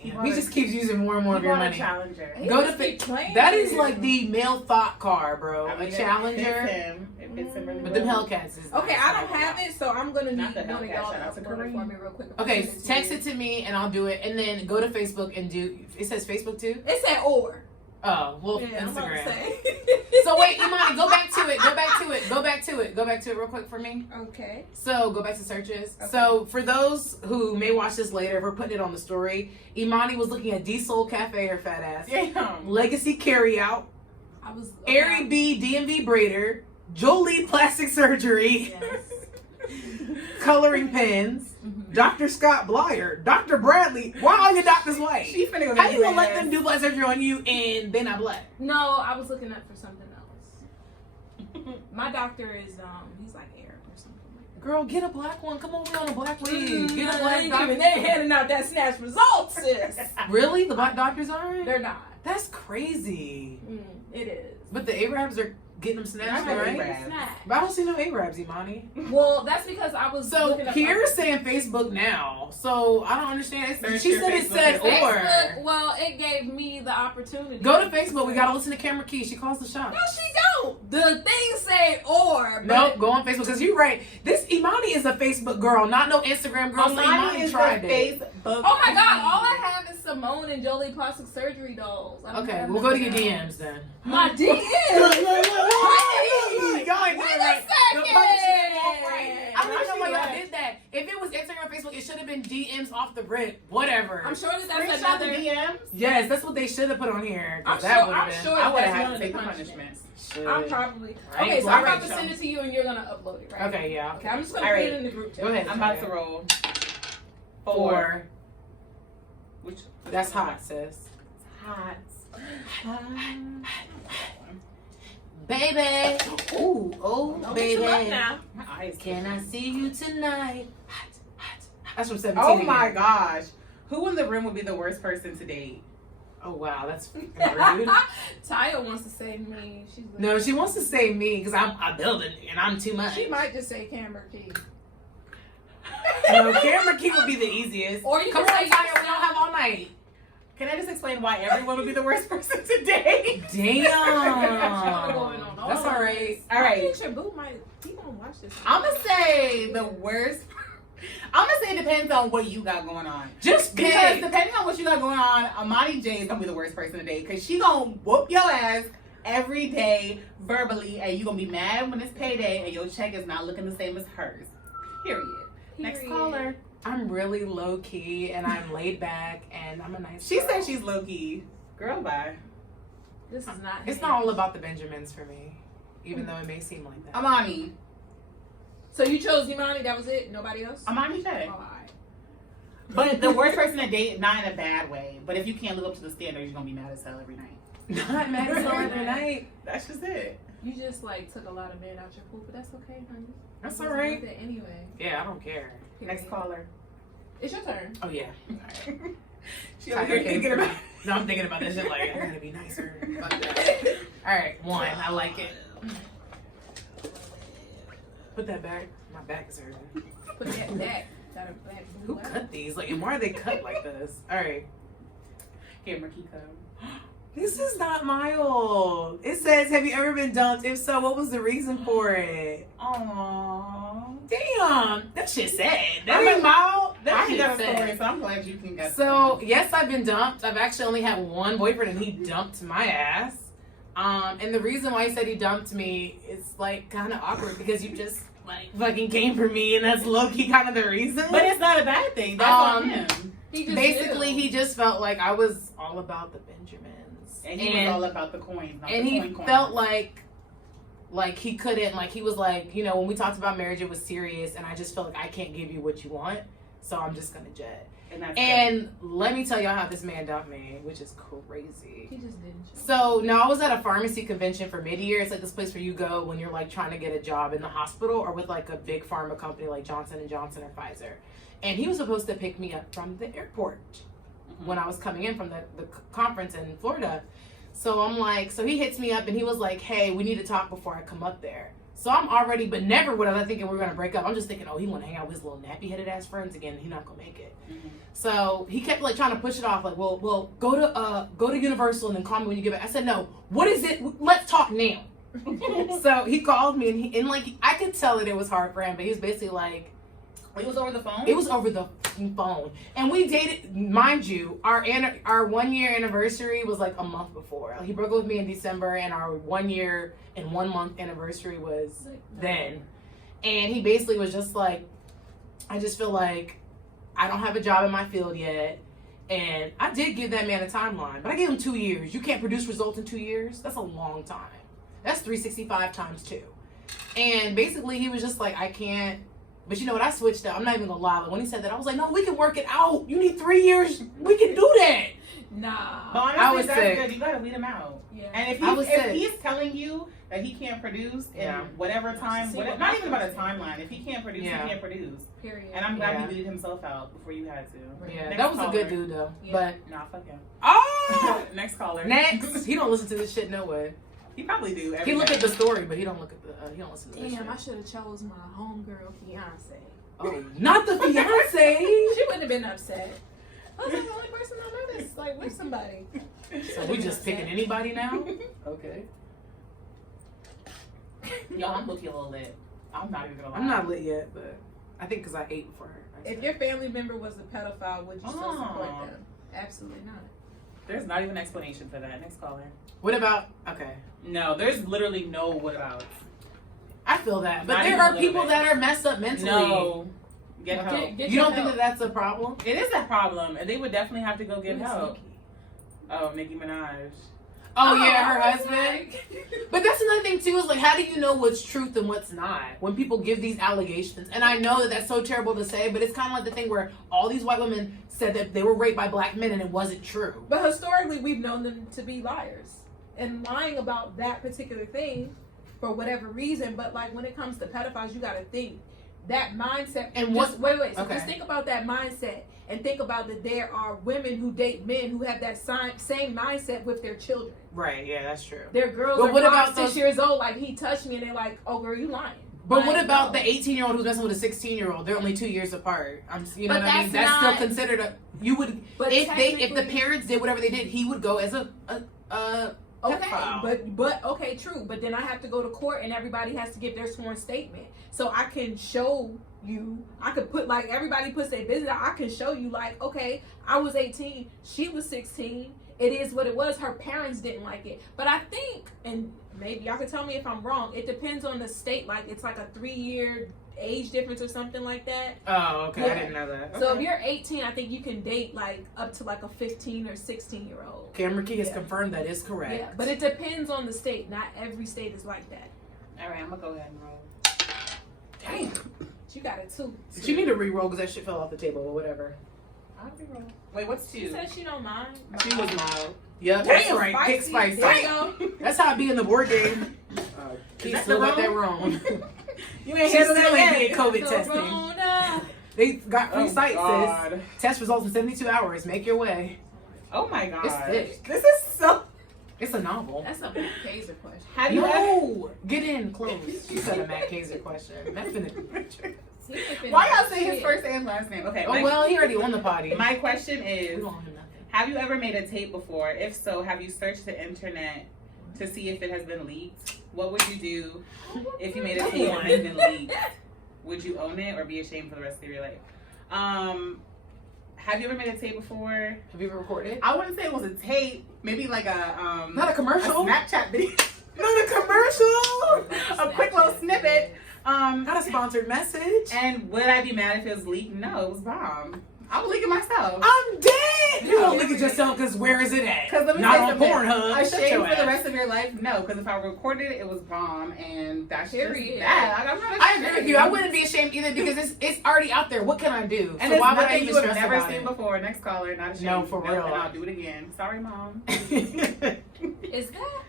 Damn, he just keeps using more and more He of your bought a money. Challenger. He Go to must be playing That with is you. like the male thought car, bro. I mean, A Challenger. It fits him really But well. them Hellcats is Okay, I don't have it, so I'm gonna Not need the one of Hellcat, y'all shout out to to upload it Kareem. for me real quick. Okay, Send text to it to me and I'll do it. And then go to Facebook and do. It says Facebook too. you. It said or. Oh, well, Yeah, I'm about to Instagram. say. So wait, Imani, go back to it. Go back to it. Go back to it. Go back to it real quick for me. Okay. So go back to searches. Okay. So for those who may watch this later, if we're putting it on the story, Imani was looking at D Soul Cafe, her fat ass. Damn. Legacy Carryout, I was. Airy B DMV Braider, Jolie Plastic Surgery, Yes. Coloring Pens, Mhm. Dr. Scott Blyer, Dr. Bradley. Why all your doctors white? She finna go How get you gonna let ass. them do plastic surgery on you and they not black? No, I was looking up for something else. My doctor is he's like Arab or something like that. Girl, get a black one. Come on, we on a black league. Get a black They doctor. handing out that snatch results, sis. Really? The black doctors aren't? They're not. That's crazy. It is. But the Arabs are getting them snatched, Not right? Arabs. Snatch. But I don't see no Arabs, Imani. Well, that's because I was So looking up here's saying Facebook now. So I don't understand. Search She your said it Facebook said history. Facebook. or. Well, it gave me the opportunity. Go to Facebook. We gotta listen to Camera Key. She calls the shots. No, she don't. The thing say or. Nope, go on Facebook because you're right. This Imani is a Facebook girl, not no Instagram girl. So Imani is tried the it. Facebook. Oh my God! All I have is Simone and Jolie plastic surgery dolls. I don't Okay, have we'll go to your nothing else. DMs then. My DMs. Y'all ain't Wait doing a right. The second. punishment won't right. I don't even know why She y'all left. did that. If it was Instagram or Facebook, it should have been DMs off the rip. Whatever. I'm sure that that's Screenshot the another. DMs. Yes, that's what they should have put on here. 'Cause I'm that sure. would have I'm been. sure I would that's have one had of to take the the punishments. punishment. I'm probably Right, okay. So well, I'm about to right, send it to you, and you're gonna upload it, right? Okay, yeah. Okay, I'm just gonna All put right. it in the group chat. Go ahead. I'm about to roll. 4. Which? That's hot, sis. Hot. Baby. Ooh, oh, Don't baby. mix 'em up now. My eyes. Can I see you tonight? Hot, hot. That's from 17. Oh my again. gosh. Who in the room would be the worst person to date? Oh wow, that's rude. Taya wants to say me. She's like, No, she wants to say me because I build it and I'm too much. She might just say Camber Key. No, Camera Key would be the easiest. Or you Come can on, say Taya, we don't have all night. Can I just explain why everyone would be the worst person to date? Damn. going on all That's all of right. All right. I think your boo might. He gonna watch this. I'm gonna say the worst. I'm gonna say it depends on what you got going on. Just Because pick. depending on what you got going on, Amani J is gonna be the worst person to date because she gonna whoop your ass every day verbally, and you gonna be mad when it's payday and your check is not looking the same as hers. Period. Next Period. caller. I'm really low key and I'm laid back and I'm a nice She girl. said she's low key. Girl, bye. This is not. It's not all about the Benjamins for me, even though it may seem like that. Amani. So you chose Imani, that was it? Nobody else? Amani J. Oh, alright. But the worst person to date, not in a bad way. But if you can't live up to the standards, you're gonna be mad as hell every night. Not mad as hell every night. That's just it. You just like took a lot of men out your pool, but that's okay, honey. That's It all wasn't right. worth it anyway. Yeah, I don't care. Next Period. caller. It's your turn. Oh yeah. She over here thinking about. No, I'm thinking about this shit like I gotta be nicer. Fuck that. All right, one. I like it. Put that back. My back is hurting. Put that back. Got a black Who blue cut these? Like, and why are they cut like this? All right. Camera key code. This is not mild. It says, "Have you ever been dumped? If so, what was the reason for it?" Aww. Damn, that shit sad. That I mean, ain't mild. I That ain't shit got a sad. story, so I'm glad you can get. So yes, I've been dumped. I've actually only had one boyfriend, and he dumped my ass. And the reason why he said he dumped me is like kind of awkward because you just like fucking came for me, and that's low key kind of the reason. But it's not a bad thing. That's on him. He just Basically, knew. he just felt like I was all about the Benjamins, And he was all about the coins. Not and the he coin felt like he couldn't, like he was like, you know, when we talked about marriage, it was serious, and I just felt like I can't give you what you want, so I'm just gonna jet. And that's And let me tell y'all how this man dumped me, which is crazy. He just didn't. So now I was at a pharmacy convention for mid-year. It's like this place where you go when you're like trying to get a job in the hospital or with like a big pharma company like Johnson & Johnson or Pfizer. And he was supposed to pick me up from the airport when I was coming in from the conference in Florida. So I'm like, so he hits me up and he was like, "Hey, we need to talk before I come up there." So I'm already, but never would I thinking we're going to break up. I'm just thinking, oh, he want to hang out with his little nappy-headed ass friends again. He's not going to make it. Mm-hmm. So he kept like trying to push it off. Like, well, go to Universal and then call me when you get back. I said, no, what is it? Let's talk now. So he called me and like, I could tell that it was hard for him, but he was basically like, It was over the phone? it was over the phone. And we dated, mind you, our 1 year anniversary was like a month before. Like, he broke up with me in December, and our 1 year and 1 month anniversary was then. And he basically was just like, I just feel like I don't have a job in my field yet. And I did give that man a timeline, but I gave him 2 years. You can't produce results in 2 years? That's a long time. That's 365 times 2. And basically he was just like, I can't. But you know what? I switched up. I'm not even gonna lie. Like, when he said that, I was like, no, we can work it out. You need 3 years. We can do that. Nah. But honestly, I was that's sick. good. You gotta weed him out. Yeah. And if, I was sick. he's telling you that he can't produce in Yeah. whatever time, See what not even about a happens. timeline. If he can't produce, Yeah. he can't produce. Period. And I'm glad Yeah. he weeded himself out before you had to. Yeah, Next that was a good caller. dude though. Yeah. But Nah, fuck him. oh, Next caller. next, he don't listen to this shit no way. He probably do. He look at the story, but he don't look at the. He don't listen to this shit. Damn, I should have chose my homegirl fiance. Oh, not the fiance. She wouldn't have been upset. I was like the only person I know that's like with somebody. So we just picking anybody now? Okay. Yo, I'm looking a little lit. I'm not even gonna lie. I'm not lit yet, but I think because I ate before her. If your family member was a pedophile, would you still support Oh. them? Absolutely not. There's not even an explanation for that. Next caller. What about? Okay, No, there's literally no what about. I feel that, but Not there even a are little people bit. that are messed up mentally. No. Get help. Get You your don't think help. that that's a problem? It is a problem, and they would definitely have to go get Who's help. Nicki? Oh, Nicki Minaj. Oh yeah, her I was husband. like- But that's another thing too, is like, how do you know what's truth and what's not when people give these allegations? And I know that that's so terrible to say, but it's kind of like the thing where all these white women said that they were raped by black men and it wasn't true. But historically, we've known them to be liars and lying about that particular thing for whatever reason. But like when it comes to pedophiles, you got to think that mindset. And just, what- wait. So okay. just think about that mindset and think about that there are women who date men who have that same mindset with their children. Right? Yeah, that's true. Their girls But are what 5, about 6 those- years old, like he touched me, and they're like, "Oh, girl, you lying." But Like, what about no. the 18-year-old who's messing with a 16-year-old? They're only 2 years apart. You know But what I mean? that's That's not- still considered a. You would But if the technically- parents did whatever they did, he would go as a Okay, pedophile. but okay, true. But then I have to go to court, and everybody has to give their sworn statement. So I can show you. I could put like everybody puts their business out. I can show you like, okay, I was 18, she was 16, it is what it was. Her parents didn't like it. But I think, and maybe y'all can tell me if I'm wrong, it depends on the state. Like, it's like a 3-year age difference or something like that. Oh, okay. Yeah. I didn't know that. So Okay. if you're 18, I think you can date like up to like a 15 or 16-year-old. Camera Key has confirmed that is correct. Yeah, but it depends on the state. Not every state is like that. All right, I'm gonna go ahead and roll. Damn. You got it too. But you need to re-roll because that shit fell off the table or whatever. I'll re-roll. Wait, what's She 2? said she don't mind. She was mild. Yep, that's Damn, right. Pick spicy. There you go. That's how I be in the board game. Keith that still the got that wrong? wrong. You ain't She handled still that ain't yet. did COVID testing. Corona. They got free sites, sis. God. Test results in 72 hours. Make your way. Oh my god. It's thick. This is so. It's a novel. That's a Matt Kaiser question. Have you ever? No! Get in close. You said a Matt Kaiser question. Matt finna He ain't finna Why y'all do say his shit. first and last name? Okay. Oh, well, he already won the potty. My question We is: don't owe him nothing. have you ever made a tape before? If so, have you searched the internet to see if it has been leaked? What would you do if you made a tape and it had been leaked? Would you own it or be ashamed for the rest of your life? Have you ever made a tape before? Have you ever recorded? I wouldn't say it was a tape. Maybe like a Not a commercial. Snapchat video. Not a commercial. A quick little snippet. Not a sponsored message. And would I be mad if it was leaked? No, it was bomb. I would leak it myself. I'm dead. You No. don't look at yourself because where is it at? Because let me Not say on something. Pornhub. Shut Ashamed your for the ass. rest of your life? No, because if I recorded it, it was bomb, and that's Period. just that. Like, I'm not I agree with you. I ashamed. wouldn't be ashamed either because it's already out there. What can I do? And So it's why would I nothing even you have stress never about seen it? before. Next caller, not ashamed. No, for real. And I'll do it again. Sorry, mom. Is that?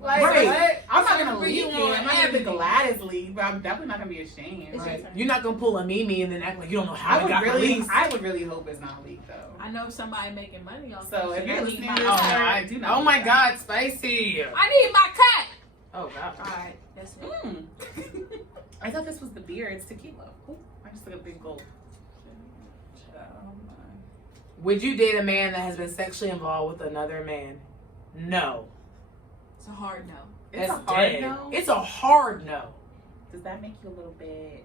Like, Right. what? I'm not gonna Whatever leak you it. want, I might have the Andy. Gladys leak, but I'm definitely not gonna be ashamed. It's your Like, turn. You're not gonna pull a Mimi and then act like you don't know how I it would got really, released. I would really hope it's not leaked though. I know somebody making money off So this if shit. you're I need listening my to Oh, this, no, cut. I do not. oh do my that. God, spicy. I need my cut. Oh God. All right, that's it. I thought this was the beer. It's tequila. Ooh, I just took a big gulp. Would you date a man that has been sexually involved with another man? No. It's a hard no. It's That's a hard dead. no. It's a hard no. Does that make you a little bit?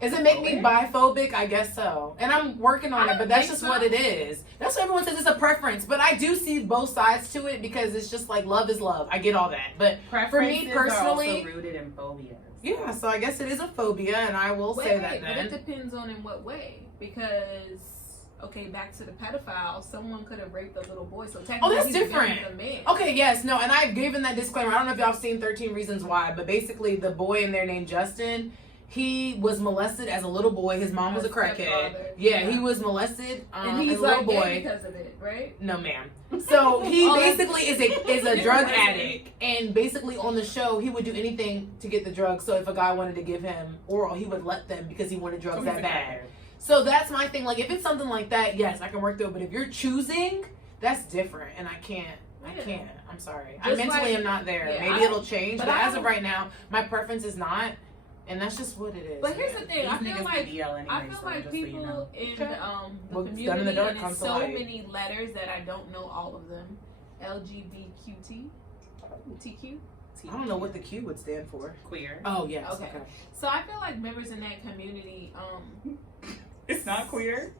Does it make me biphobic? I guess so. And I'm working on it, but that's just what it is. That's what everyone says, it's a preference. But I do see both sides to it because it's just like love is love. I get all that. But for me Preferences personally, are also rooted in phobias. yeah, so I guess it is a phobia, and I will say that but then. it depends on in what way. Because, okay, back to the pedophile, someone could have raped a little boy, so technically that's he's different. a man. Okay, yes, no, and I've given that disclaimer. I don't know if y'all have seen 13 Reasons Why, but basically the boy in there named Justin, he was molested as a little boy. His mom was a crackhead. Stepfather. Yeah, he was molested And as he's a little like gay boy. because of it, right? No, ma'am. So he Oh, basically is a drug Different addict, and basically on the show he would do anything to get the drugs. So if a guy wanted to give him oral, he would let them because he wanted drugs that bad. So that's my thing. Like if it's something like that, yes, I can work through it. But if you're choosing, that's different, and I can't. I'm sorry. I Just mentally like- am not there. yeah, Maybe it'll change, but I as of don't- right now, my preference is not, and that's just what it is. But here's man. the thing, I feel like people in Okay. the What's done in community, the dark and comes it's to so light. many letters that I don't know all of them. LGBTQ, TQ. I don't know what the Q would stand for. Queer. Oh yes. Okay. So I feel like members in that community, It's not queer.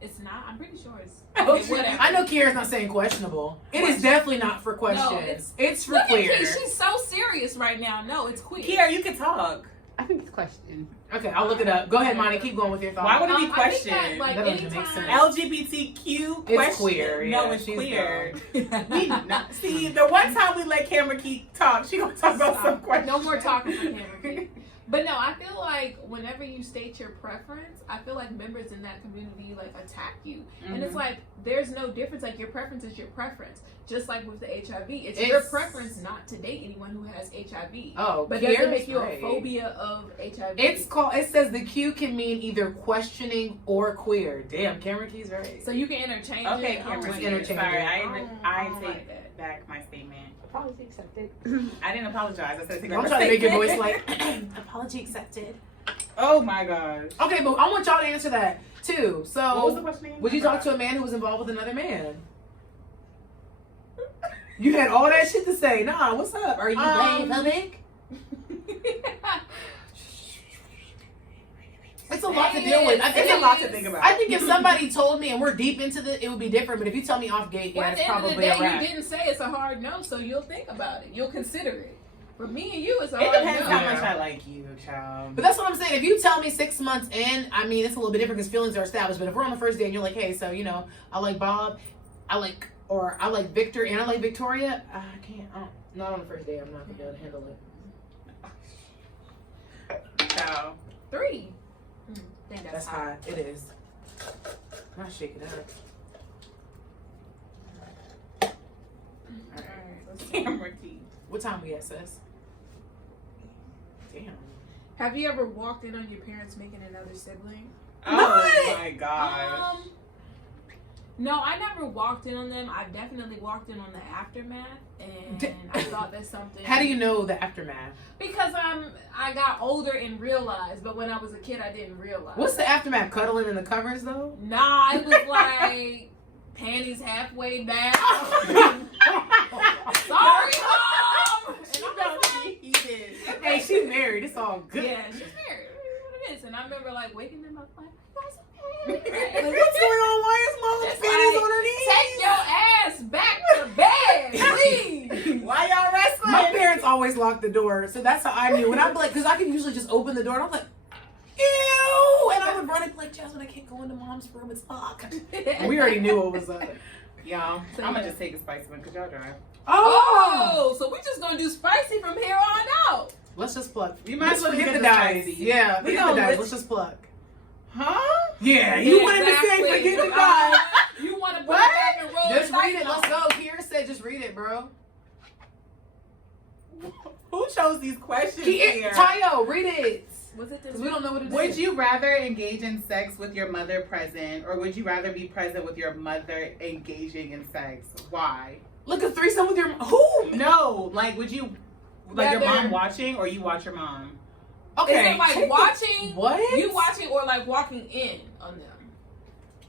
it's not. I'm pretty sure it's. Okay, whatever. I know Kiara's not saying questionable. It is definitely not for questions. it's for Look at queer. Key, she's so serious right now. No, it's queer. Kiara, you can talk. I think it's question. Okay, I'll look it up. Go ahead, Monty. Keep going with your thoughts. Why would it be I think questioned? that, like, That doesn't make anytime- sense. LGBTQ It's question. queer, No, yeah, it's she's queer. dumb. We not see the one time we let Camera Keep talk, she gonna talk about some questions. No more talking for Camera Key. But no, I feel like whenever you state your preference, I feel like members in that community like attack you, and it's like there's no difference. Like your preference is your preference, just like with the HIV. It's your preference not to date anyone who has HIV. Oh, but does it Kiara's make you right. a phobia of HIV? It's called. It says the Q can mean either questioning or queer. Damn, Camera Key's right. so you can interchange Okay, it. Camera Just Key. interchange Sorry, it. I don't take like that. back my statement. Apology accepted. I didn't apologize. I said take I'm back my trying to make your voice statement. like apology accepted. Oh my gosh. Okay, but I want y'all to answer that too. So, What was the question again? would you talk to a man who was involved with another man? You had all that shit to say. Nah, what's up? Are you biphobic? It's a lot lot to deal with. I think It's a lot to think about. I think if somebody told me and we're deep into it would be different. But if you tell me off gate, Well, yeah, at it's the end of the probably a day, wrap. you didn't say it's a hard no, so you'll think about it. You'll consider it. For me and you, it's a It hard depends no. how much I like you, child. But that's what I'm saying. If you tell me 6 months in, I mean, it's a little bit different because feelings are established. But if we're on the first day and you're like, hey, so, you know, I like Bob, I like Victor, and I like Victoria, I can't. Not on the first day. I'm not going to be able to handle it. Child. 3. I think That's high. It is. I'll shake it up. All right, let's see. Camera key. What time we at, sis? Damn. Have you ever walked in on your parents making another sibling? Oh my gosh. No, I never walked in on them. I definitely walked in on the aftermath, and I thought that's something. How do you know the aftermath? Because I got older and realized, but when I was a kid, I didn't realize. What's the aftermath? Cuddling in the covers, though? Nah, it was like panties halfway down. Sorry, Mom. And I'm just like, Hey, she's married. It's all good. yeah, she's married. What it is. And I remember like waking them up like, you guys okay? Like, what's going on? Why is Mama's It's panties like, on her knees? take your ass back to bed, please. Why y'all wrestling? My parents always lock the door, so that's how I knew. When I'm like, because I could usually just open the door, and I'm like, ew, and I would run and be like, Jasmine, I can't go into Mom's room. It's locked. And we already knew what was up. Y'all, I'm gonna just take a spicy one because y'all drive. Oh, so we just gonna do spicy from here on out. Let's just pluck. You might as well get get the the dice. spicy. Yeah, We get the gonna dice. let- Let's just pluck. Huh? Yeah, you wanted to say Exactly. forget the dice. You want to put What? it back and roll Just the read dice it. Let's off. go. Kiera said, just read it, bro. Who chose these questions here? Tayo, read it. Was it this? Because we don't know what it is. Would you rather engage in sex with your mother present, or would you rather be present with your mother engaging in sex? Why? Look, a threesome with your who? No, like, would you, like, your Rather- mom watching, or you watch your mom? Okay. Is it like take the- watching? What? You watching or like walking in on them?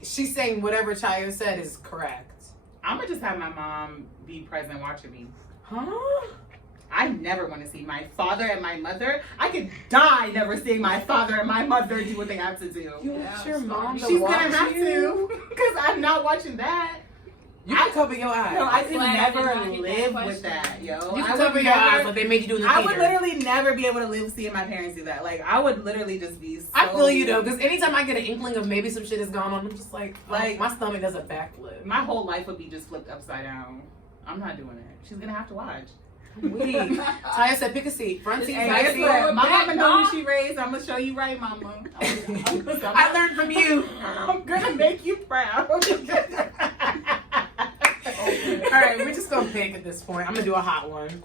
She's saying whatever Tayo said is correct. I'm gonna just have my mom be present watching me. Huh? I never want to see my father and my mother. I could die never seeing my father and my mother do what they have to do. You want your mom to She's watch gonna have you? to, because I'm not watching that. You can cover your eyes. No, I could glad I never did not get that live question. with that, yo. You I can would cover your eyes never- like they made you do in the I theater. would literally never be able to live seeing my parents do that. Like, I would literally just be so... I feel you though, because anytime I get an inkling of maybe some shit is going on, I'm just like Like- my stomach does a backflip. My whole life would be just flipped upside down. I'm not doing it. She's gonna have to watch. Weak. Taya said, pick a seat. Front seat, Hey, back guess seat. what? My back, mama know Mom. who she raised. I'm gonna show you right, mama. I learned from you. I'm gonna make you proud. All right, we're just gonna pick at this point. I'm gonna do a hot one.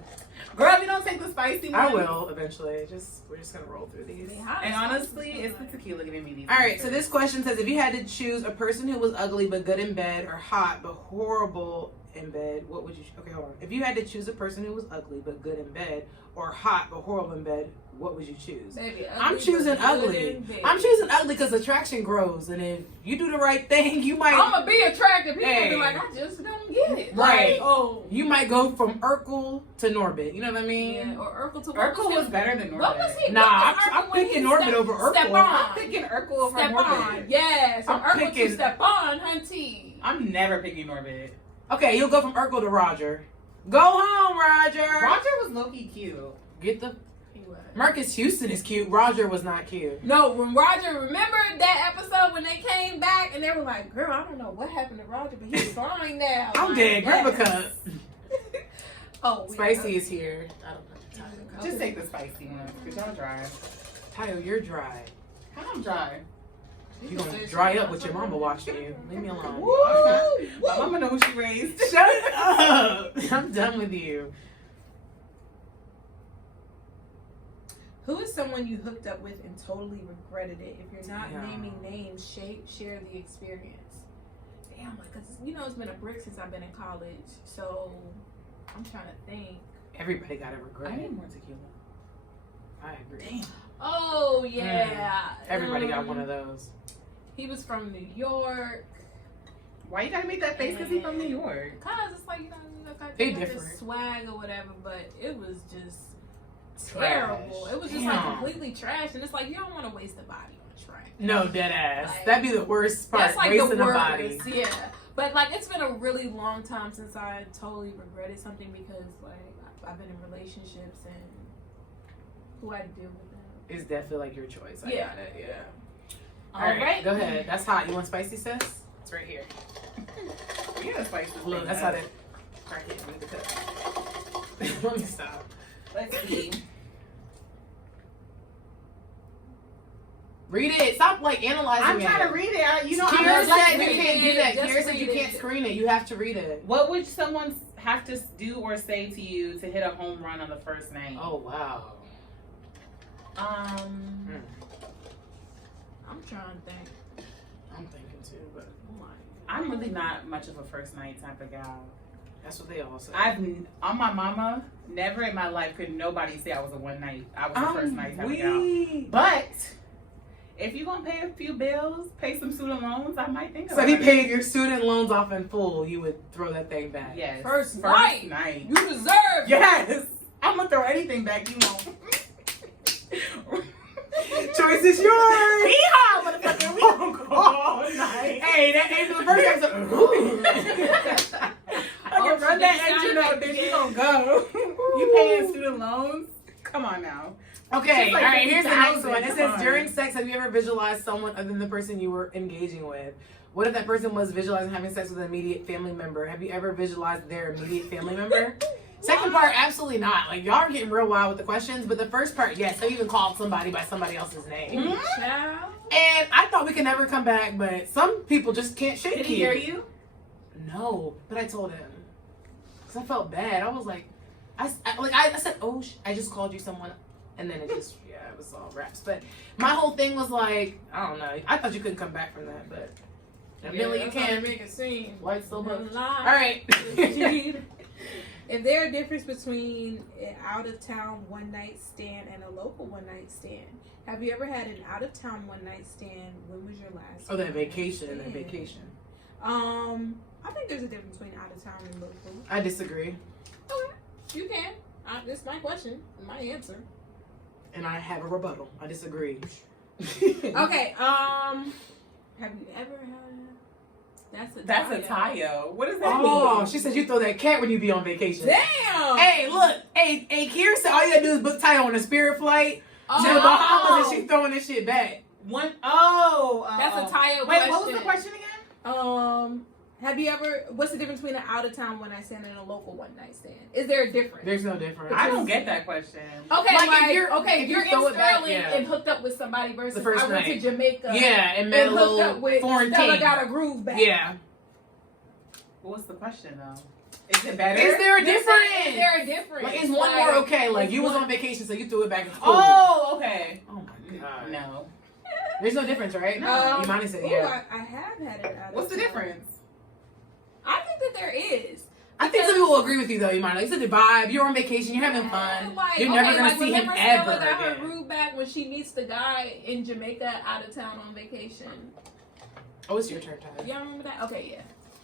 Girl, if you don't take the spicy one. I will eventually. We're just gonna roll through these. And honestly, it's the tequila giving me these. All right, so this question says, if you had to choose a person who was ugly but good in bed, or hot but horrible in bed, what would you? Okay, hold on. If you had to choose a person who was ugly but good in bed, or hot but horrible in bed, what would you choose? Baby, I'm choosing but good ugly. in bed. I'm choosing ugly because attraction grows, and if you do the right thing, you might. I'm gonna be attractive. People Hey. be like, I just don't get it. Right. Like, oh. You might go from Urkel to Norbit. You know what I mean? Yeah, or Urkel to Urkel was better than What was Norbit. he? Nah, what was I'm Urkel when picking he Norbit step- over Urkel. Step I'm on. picking Urkel over Step Norbit. on. Yes. From I'm Urkel picking- to step on, hunty. I'm never picking Norbit. Okay, you'll go from Urkel to Roger. Go home, Roger. Roger was low-key cute. Get the He was. Marcus Houston is cute. Roger was not cute. No, when Roger, remember that episode when they came back and they were like, girl, I don't know what happened to Roger, but he's fine now. I'm Like, dead. Grab a yes. cup. Oh, Spicy is here. I don't know. Just take the spicy one, because y'all dry. Tayo, you're dry. How I'm dry? You're gonna dry up with your mama watching you. Leave me alone. Woo! My mama know who she raised. Shut up. I'm done with you. Who is someone you hooked up with and totally regretted it? If you're not Yeah. naming names, share the experience. Damn, because it's been a brick since I've been in college, so I'm trying to think. Everybody got a regret. I need more tequila. I agree. Damn. Oh yeah, Everybody got one of those. He was from New York. Why you gotta make that face? Because he's from New York. Cause it's like got They this different. swag or whatever, but it was just terrible. Trash. It was just Damn. like completely trash, and it's like you don't want to waste a body on trash. No, dead ass. Like, That'd be the worst part. That's like wasting the a worst. body. Yeah, but like it's been a really long time since I totally regretted something because like I've been in relationships and who I had to deal with that. It's definitely like your choice. I Yeah. got it. Yeah. All All right, right. go ahead. That's hot. You want spicy, sis? It's right here. We gotta spice this Look, thing that's up. how they. I can't read the cup. Let me stop. Let's see. Read it. Stop like analyzing I'm it. trying to read it. I'm Kiera like, said you read can't do it. that. Just Kiera said you read can't it. screen it. You have to read it. what would someone have to do or say to you to hit a home run on the first night? Oh wow. Um, I'm trying to think. I'm thinking too, but Oh my. I'm really not much of a first night type of gal. that's what they all say. On my mama, never in my life could nobody say I was a one night. I was a first night type of gal. weak. But if you're gonna pay a few bills, pay some student loans, I might think So about if you it. paid your student loans off in full, you would throw that thing back. Yes. First night. You deserve it. Yes. I'm gonna throw anything back you want. Choice is yours. Yeehaw, motherfucker. We gonna go all night. Hey, that ain't the first episode. I can run that engine up, bitch. You gonna go. You paying student loans? Come on now. Okay, Just like all right, here's the next 50,000, one. It come says, on. during sex, have you ever visualized someone other than the person you were engaging with? What if that person was visualizing having sex with an immediate family member? Have you ever visualized their immediate family member? Second part, absolutely not. Like, y'all are getting real wild with the questions, but the first part, yes, they even called somebody by somebody else's name. Child. And I thought we could never come back, but some people just can't shake Did he hear you? No, but I told him. Because I felt bad. I was like, I said, oh, I just called you someone. And then it just, yeah, it was all raps. But my whole thing was like, I don't know. I thought you couldn't come back from that, but evidently you that's how can. they make it seem. White still No booked. lie. All right. Is there a difference between an out-of-town one-night stand and a local one-night stand? Have you ever had an out-of-town one-night stand? When was your last? Oh, that one-night vacation and that stand? vacation. I think there's a difference between out-of-town and local. I disagree. Okay, you can. This is my question, my answer. And I have a rebuttal. I disagree. Okay. Have you ever had? That's a Tayo. What does that Oh, mean? she said you throw that cat when you be on vacation. Damn. Hey, look. Hey, Kiera said all you gotta do is book Ty on a Spirit flight to the Oh. Bahamas and she throwing this shit back. That's That's a Tayo Wait, question. what was the question again? Have you ever? What's the difference between an out-of-town one-night stand and a local one-night stand? Is there a difference? There's no difference. I don't get that question. Okay, Like, if you're you throw in it back, Sterling yeah. and hooked up with somebody versus The first I went to night. Jamaica. Yeah, and met a and hooked up little with foreign Stella king. got a groove back. Yeah. What's the question though? Is it better? Is there a You're saying, difference? Is there a difference? Like, is one more okay? Like, is you was one- on vacation, so you threw it back. It's cool. Oh, okay. Oh my god. No. There's no difference, right? Um, Imani said, ooh, yeah. I have had it out. What's the difference? I think that there is. I think some people will agree with you, though, Imani. Like, it's a vibe. You're on vacation. You're having fun. Like, You're never going to see him remember ever Stella got her again. groove back when she meets the guy in Jamaica out of town on vacation. Oh, it's your turn, Ty. Y'all remember that? Okay, yeah.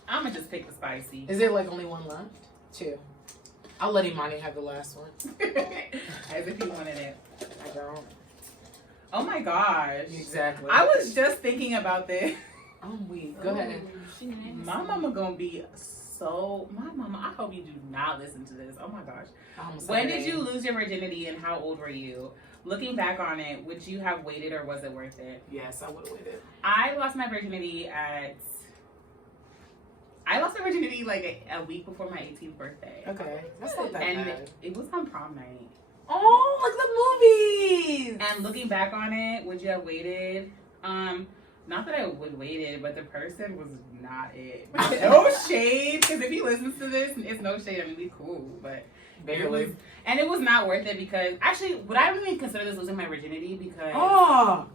I'm gonna just pick the spicy. Is there, like, only one left? Two. I'll let Imani have the last one. As if he wanted it. I don't. Oh my gosh. Exactly. I was just thinking about this. I'm weak. Go ahead. Ooh, she nasty. My mama gonna be so. My mama. I hope you do not listen to this. Oh my gosh. When did you lose your virginity and how old were you? Looking back on it, would you have waited or was it worth it? Yes, I would have waited. I lost my virginity like a week before my 18th birthday. Okay. That's not that And bad. it was on prom night. Oh, like the movies. And looking back on it, would you have waited? Not that I would waited, but the person was not it. No shade, because if he listens to this, it's no shade. I mean, we cool, but Barely. it was not worth it because actually, would I even consider this losing my virginity? Because Oh.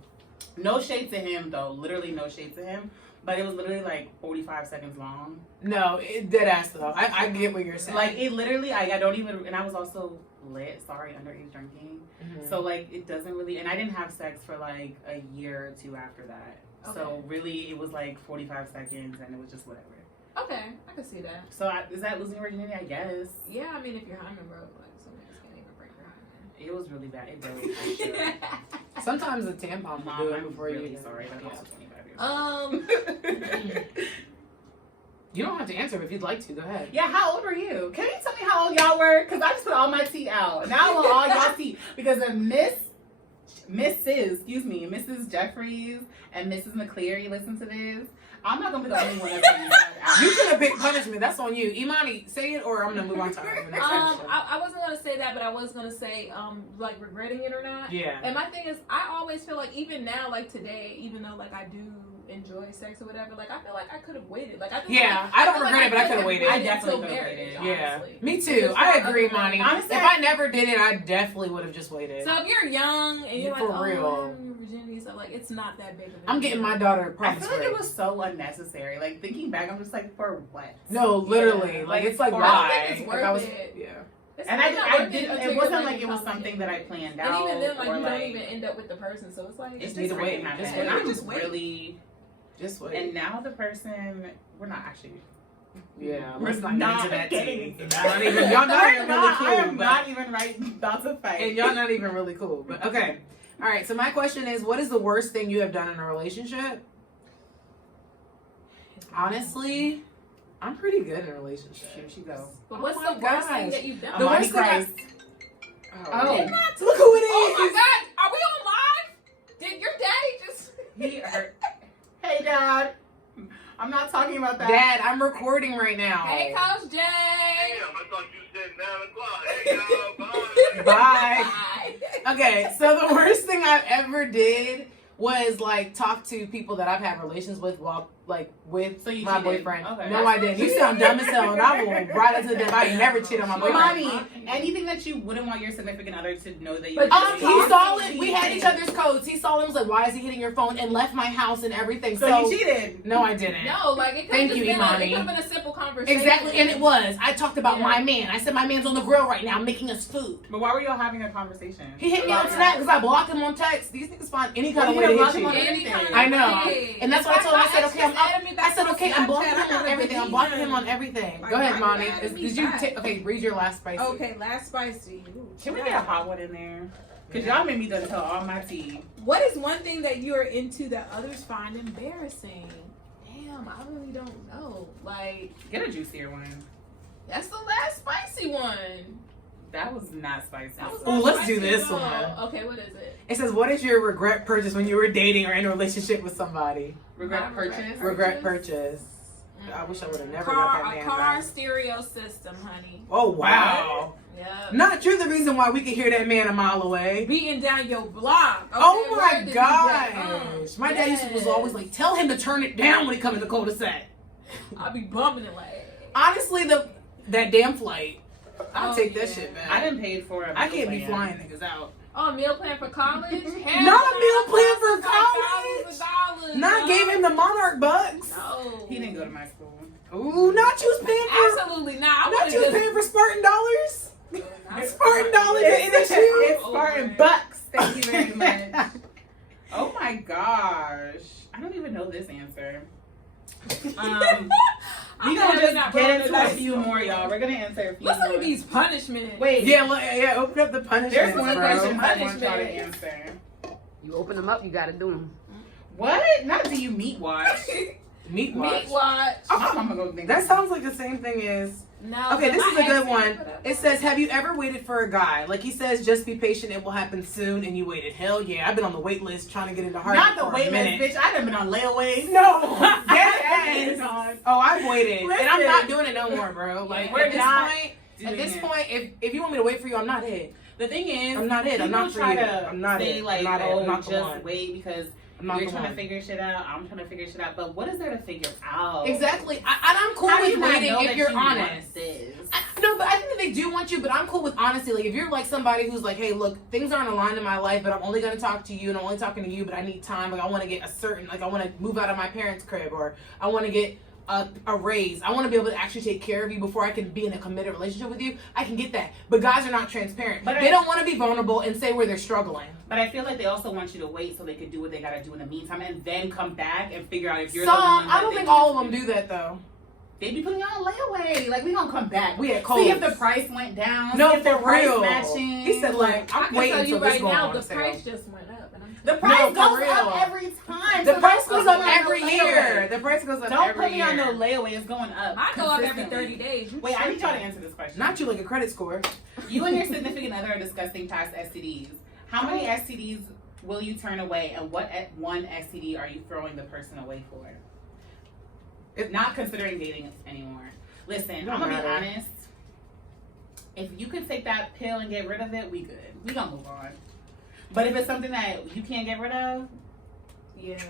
no shade to him though, literally no shade to him. But it was literally like 45 seconds long. No, dead ass though. I get what you're saying. Like it literally, I don't even, and I was also lit. Sorry, underage drinking. Mhm. So like it doesn't really, and I didn't have sex for like a year or two after that. So Okay. really, it was like 45 seconds, and it was just whatever. Okay, I can see that. So is that losing virginity? I guess. Yeah, I mean, if you're hymen broke, like some niggas can't even break your hymen. It was really bad. It broke. For sure. Sometimes a tampon will Mom, do it I'm before really you. sorry. That's Yeah. also 25 years old. You don't have to answer if you'd like to. Go ahead. Yeah, how old were you? Can you tell me how old y'all were? Because I just put all my tea out. Now I want all y'all tea. Because if Mrs. Jeffries and Mrs. McCleary listen to this, I'm not going to be the only one that's going to out. You could have picked punishment. That's on you. Imani, say it or I'm going to move on to our next question. I wasn't gonna say that, but I was gonna say, like regretting it or not. Yeah. And my thing is, I always feel like even now, like today, even though like I do enjoy sex or whatever, like I feel like I could have waited. Like I just I don't regret it, but I could have waited. I definitely until could've marriage, waited. Yeah. honestly. Me too. I agree, Monty. Honestly, if I never did it, I definitely would have just waited. So if you're young and you're For like, real. oh, I'm having virginity, so like it's not that big of a I'm getting deal. my daughter I promise feel like ring. it was so unnecessary. Like, thinking back, I'm just like, for what? No, literally. Yeah. Like, it's like, I don't why? think it's Like, I was, worth it. yeah. It's And not worth I it didn't, until it you're wasn't ready like to it was come something in. that I planned And out. even then, like or you like, don't even end up with the person, so it's like It Just just need to really wait. didn't happen. Just And wait. I Just just wait. really, Just wait. and now the person, we're not actually. Yeah, We're let's not get not into that getting tea. into Y'all not even, y'all not even really cool. I am but- not even about to fight. And y'all not even really cool. But okay. All right. So my question is, what is the worst thing you have done in a relationship? Honestly, I'm pretty good in a relationship. Here she goes. But what's Oh my the worst thing gosh. that you've done? The Amani worst thing I- Christ. Oh, Oh. look who it is! Oh my God! Are we on live? Did your daddy just? He hurt. Hey, Dad. I'm not talking about that. Dad, I'm recording right now. Hey, Coach Jay. Damn, I thought you said 9 o'clock. Hey, y'all, bye. Bye. Bye. Okay, so the worst thing I've ever did was like talk to people that I've had relations with while like with So you my cheated. boyfriend. Okay. No, I didn't. You sound dumb as hell, and I will right up to the death. I ain't never cheated on my boyfriend. Money. Anything that you wouldn't want your significant other to know that you. But were He doing. saw it. We had each other's codes. He saw it. Was like, "Why is he hitting your phone?" And left my house and everything. So you cheated. No, I didn't. No, like it could Thank have you, been Imani. it could have been a simple conversation. Exactly, and it was. I talked about Yeah. my man. I said my man's on the grill right now making us food. But why were y'all having a conversation? He hit me on About Snap because I blocked him on text. These niggas find any kind Well, of you way done to blocked hit him you. on everything. I know. Hey. And that's what I told him. I said, okay, I said, okay, I'm blocking him on gotta everything. I'm believe blocking him. him on everything. Like, Go ahead, why Monty. you adding me Did you back? take? Okay, read your last spicy. Okay, last spicy. Ooh, Can we get a hot one in there? Because y'all made me done tell all my tea. What is one thing that you are into that others find embarrassing? Damn, I really don't know. Like, Get a juicier one. that's the last spicy one. That was not spicy. That was Ooh, not let's do spicy this at all. one. Okay, what is it? It says, what is your regret purchase when you were dating or in a relationship with somebody? Regret My purchase. Regret purchase. I wish I would have never got that A man car back. stereo system, honey. Oh wow! Yeah. Not you're the reason why we can hear that man a mile away. Beating down your block. Okay, Oh where my did he gosh! get- My dad was always like, tell him to turn it down when he come in the cul-de-sac. I'll be bumping it like. Honestly, that damn flight, I'll Oh, take that yeah. shit back. I didn't pay for it. I can't be flying niggas out. Oh, meal plan for college? Hell Not a no. meal plan for It's like college. thousands of dollars, Not no. gave him the Monarch bucks. No. He didn't go to my school. Ooh, not you was paying for. Absolutely not. I Not would've you was just- paying for Spartan dollars. Not Spartan dollars It's, in the shoe. it's Spartan bucks. Thank you very much. Oh my gosh. I don't even know this answer. I'm We not gonna really just not get rolling into the a dice. few more, y'all. We're gonna answer a few Listen more. to these punishments. Wait, Yeah, open up the punishments, there's one bro. question I want y'all to Punishment. answer. You open them up, you gotta do them. What? Not do you meat watch? Meat watch. Meat watch. My mama go think That sounds like the same thing as. No. Okay, this but is a my good ex- one. It says, have you ever waited for a guy? Like he says, just be patient, it will happen soon, and you waited. Hell yeah, I've been on the wait list trying to get into Harvard Not the for a wait list, minute. bitch. I done been on layaway. No, Yes. yes. Oh, I've waited, and I'm Listen. not doing it no more, bro. Like We're at this not point, doing at this it. point, if you want me to wait for you, I'm not it. The thing is, I'm not it. I'm people not for try you. to I'm not say it. like, I'm not it. oh, I'm not the just one. wait because I'm not you're the trying one. to figure shit out. I'm trying to figure shit out. But what is there to figure out? Exactly, and I'm cool How do with you not waiting know if that you're you want honest. this? No, but I think that they do want you, but I'm cool with honesty. Like, if you're like somebody who's like, hey, look, things aren't aligned in my life, but I'm only going to talk to you, and I'm only talking to you, but I need time. Like, I want to get I want to move out of my parents' crib, or I want to get a raise. I want to be able to actually take care of you before I can be in a committed relationship with you. I can get that. But guys are not transparent. But They don't want to be vulnerable and say where they're struggling. But I feel like they also want you to wait so they can do what they gotta do in the meantime and then come back and figure out if you're Some, the one. I don't think all of them do that, though. They be putting on a layaway. Like, we gonna come back. We at See Kohl's. if the price went down. No, see if the for price real. matching. He said, like, I I'm can waiting tell you until this right going now, on the sale. price just went up. And The price No, for goes real. up every time. The So price don't goes put up me on every no year. layaway. The price goes up Don't every put me year. on no layaway. It's going up. I go up every consistently. 30 days. You Wait, I need y'all to tripping. answer this question. Not you like a credit score. You and your significant other are discussing past STDs. How many STDs will you turn away, and what one STD are you throwing the person away for? If not considering dating anymore. Listen, I'm gonna be honest. If you could take that pill and get rid of it, we good. We gonna move on. But if it's something that you can't get rid of, Yeah.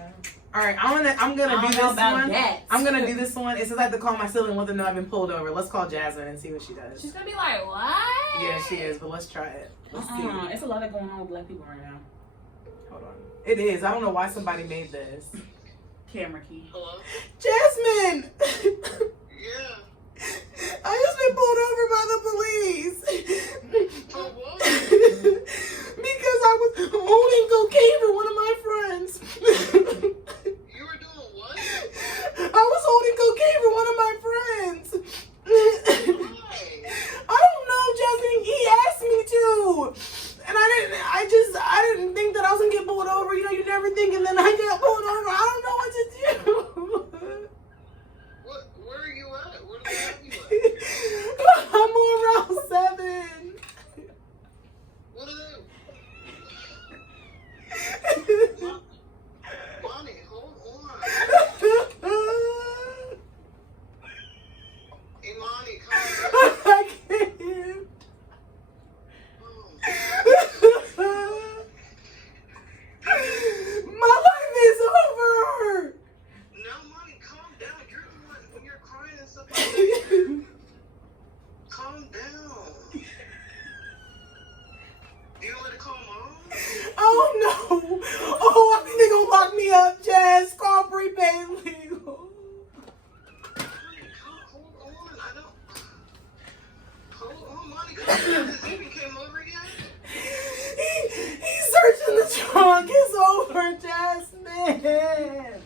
All right, I'm gonna I do don't this know about one. that. I'm gonna do this one. It says I have to call my sibling and let them know I've been pulled over. Let's call Jasmine and see what she does. She's gonna be like, what? Yeah, she is, but let's try it. Let's see. It's a lot of going on with black people right now. Hold on. It is. I don't know why somebody made this. Camera key. Hello? Jasmine! Yeah. I just been pulled over by the police. For what? Because I was holding cocaine for one of my friends. You were doing what? I was holding cocaine for one of my friends. Why? I don't know, Jasmine. He asked me to. And I didn't think that I was gonna get pulled over. You know, you never think, and then I got pulled over. I don't know what to do. Where are you at? Where do they have you at? I'm on Route 7. What are they? Bonnie, hold on. Imani, come on. I can't. My life is over. No, Money, calm down. You're the one when you're crying and stuff like that. Calm down. You gonna let it calm on? Oh no. Oh, I think they're gonna lock me up, Jazz. Call prepaid legal. Hold on. I don't. Hold on, Money. Has he even came over yet? He's searching the trunk. It's over, Jasmine. Hey,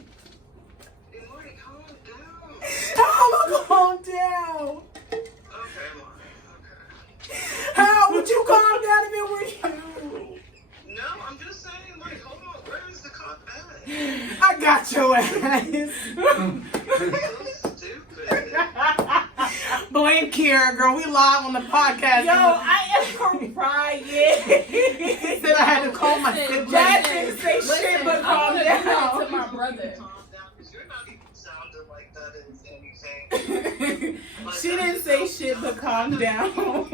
Money, calm down. How am I calm down? Okay, Money. Okay. How would you calm down if it were you? No, I'm just saying, like, hold on. Where is the cop at? I got your ass. So stupid. Blame Kira, girl. We live on the podcast. Yo, I am crying. Said I had to call my Listen, sibling. Jazz didn't say shit, but I calm wanna do that down. to my brother. Calm down, because you're not even sounding like that in anything. Like, She didn't say shit, but calm down. I'm gonna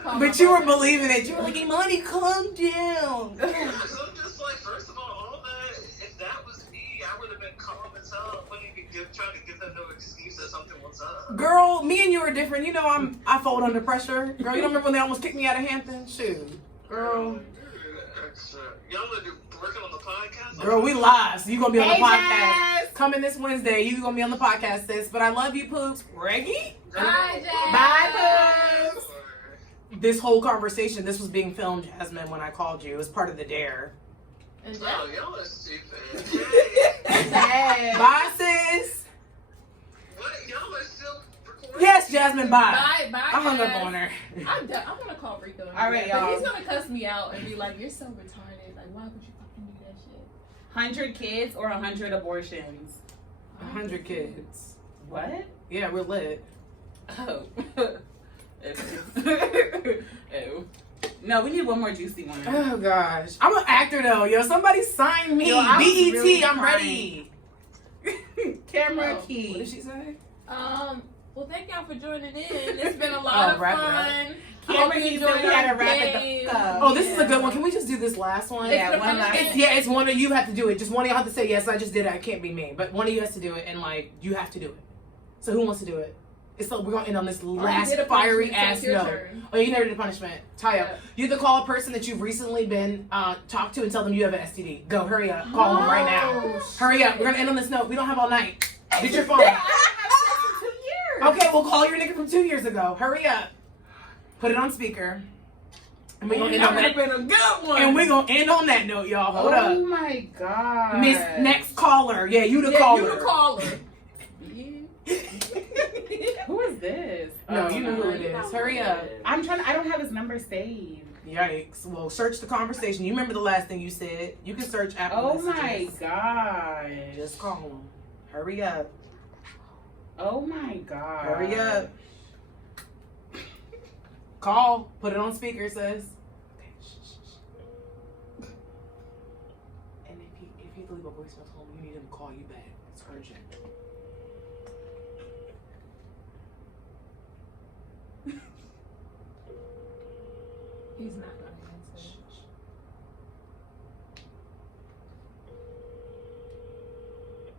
call But my you were brother. believing it. You were like, Imani, calm down. So I'm just like, first of all that, if that was me, I would have been calm as hell. I wouldn't even trying to give them no excuse that something was up. Girl, me and you are different. You know I fold under pressure. Girl, you don't remember when they almost kicked me out of Hampton? Shoot. Girl. Y'all are working on the podcast? Girl, we live. So you gonna be on the Hey, podcast. Jazz. Coming this Wednesday. You gonna be on the podcast, sis. But I love you, Poops. Reggie? Bye, Jazz. Bye, Poops. This whole conversation, this was being filmed, Jasmine, when I called you. It was part of the dare. And Jazz. Oh, y'all are stupid. Yes. Bye, sis. What? Y'all are still recording? Yes, Jasmine, bye. Bye, bye. I hung up Jazz. on her. I'm gonna call Rico. All right, But y'all. he's gonna cuss me out and be like, "You're so retarded. Like, why would you fucking do that shit?" 100 kids or 100 abortions? 100 kids. What? Yeah, we're lit. Oh. Oh. No, we need one more juicy one. Oh, gosh. I'm an actor, though. Yo, somebody sign me. Yo, I was BET, really I'm crying. ready. Camera What key. did she say? Well, thank y'all for joining in. It's been a lot of wrap it up. fun. I Camera hope you key enjoyed said we had our to wrap it game. the fuck up. Oh, this is a good one. Can we just do this last one? Yeah, the one last. punishment. It's one of you have to do it. Just one of y'all have to say, yes, I just did it. It can't be me. But one of you has to do it, and, like, you have to do it. So who wants to do it? It's like we're going to end on this last did a fiery punishment, so ass it's your note. turn. Oh, you never did a punishment. Tie up. Yeah. You have to call a person that you've recently been talked to and tell them you have an STD. Go, hurry up. Call them right now. Oh, Hurry up. We're going to end on this note. We don't have all night. Get your phone. I haven't had sex in 2 years. Okay, we'll call your nigga from 2 years ago. Hurry up. Put it on speaker. And we're going to end on that. been a good one. And we're going to end on that note, y'all. Hold up. Oh my god. Miss Next Caller. Yeah, you the yeah, caller. you the caller. Yeah. Who is this? No, Oh, you know who it is. Hurry up. I don't have his number saved. Yikes. Well, search the conversation. You remember the last thing you said. You can search Apple Oh my Messages. gosh. Just call him. Hurry up. Oh my god. Hurry up. Call. Put it on speaker, sis. And if you leave a voicemail to him, you need him to call you back. It's urgent. He's not gonna answer.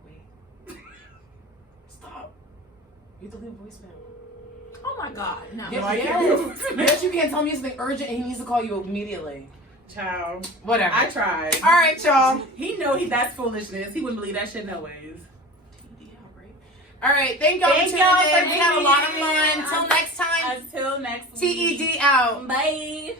Wait. Stop. You have to leave a voicemail. Oh my God, no. Yes, I can't. yes, you can't tell me something urgent and he needs to call you immediately. Child. Whatever. I tried. All right, y'all. He know that's foolishness. He wouldn't believe that shit no ways. All right, thank y'all Thank for y'all tuning for in. We had a lot of tuning fun. in. Until next time, Until next week. TED out. Bye.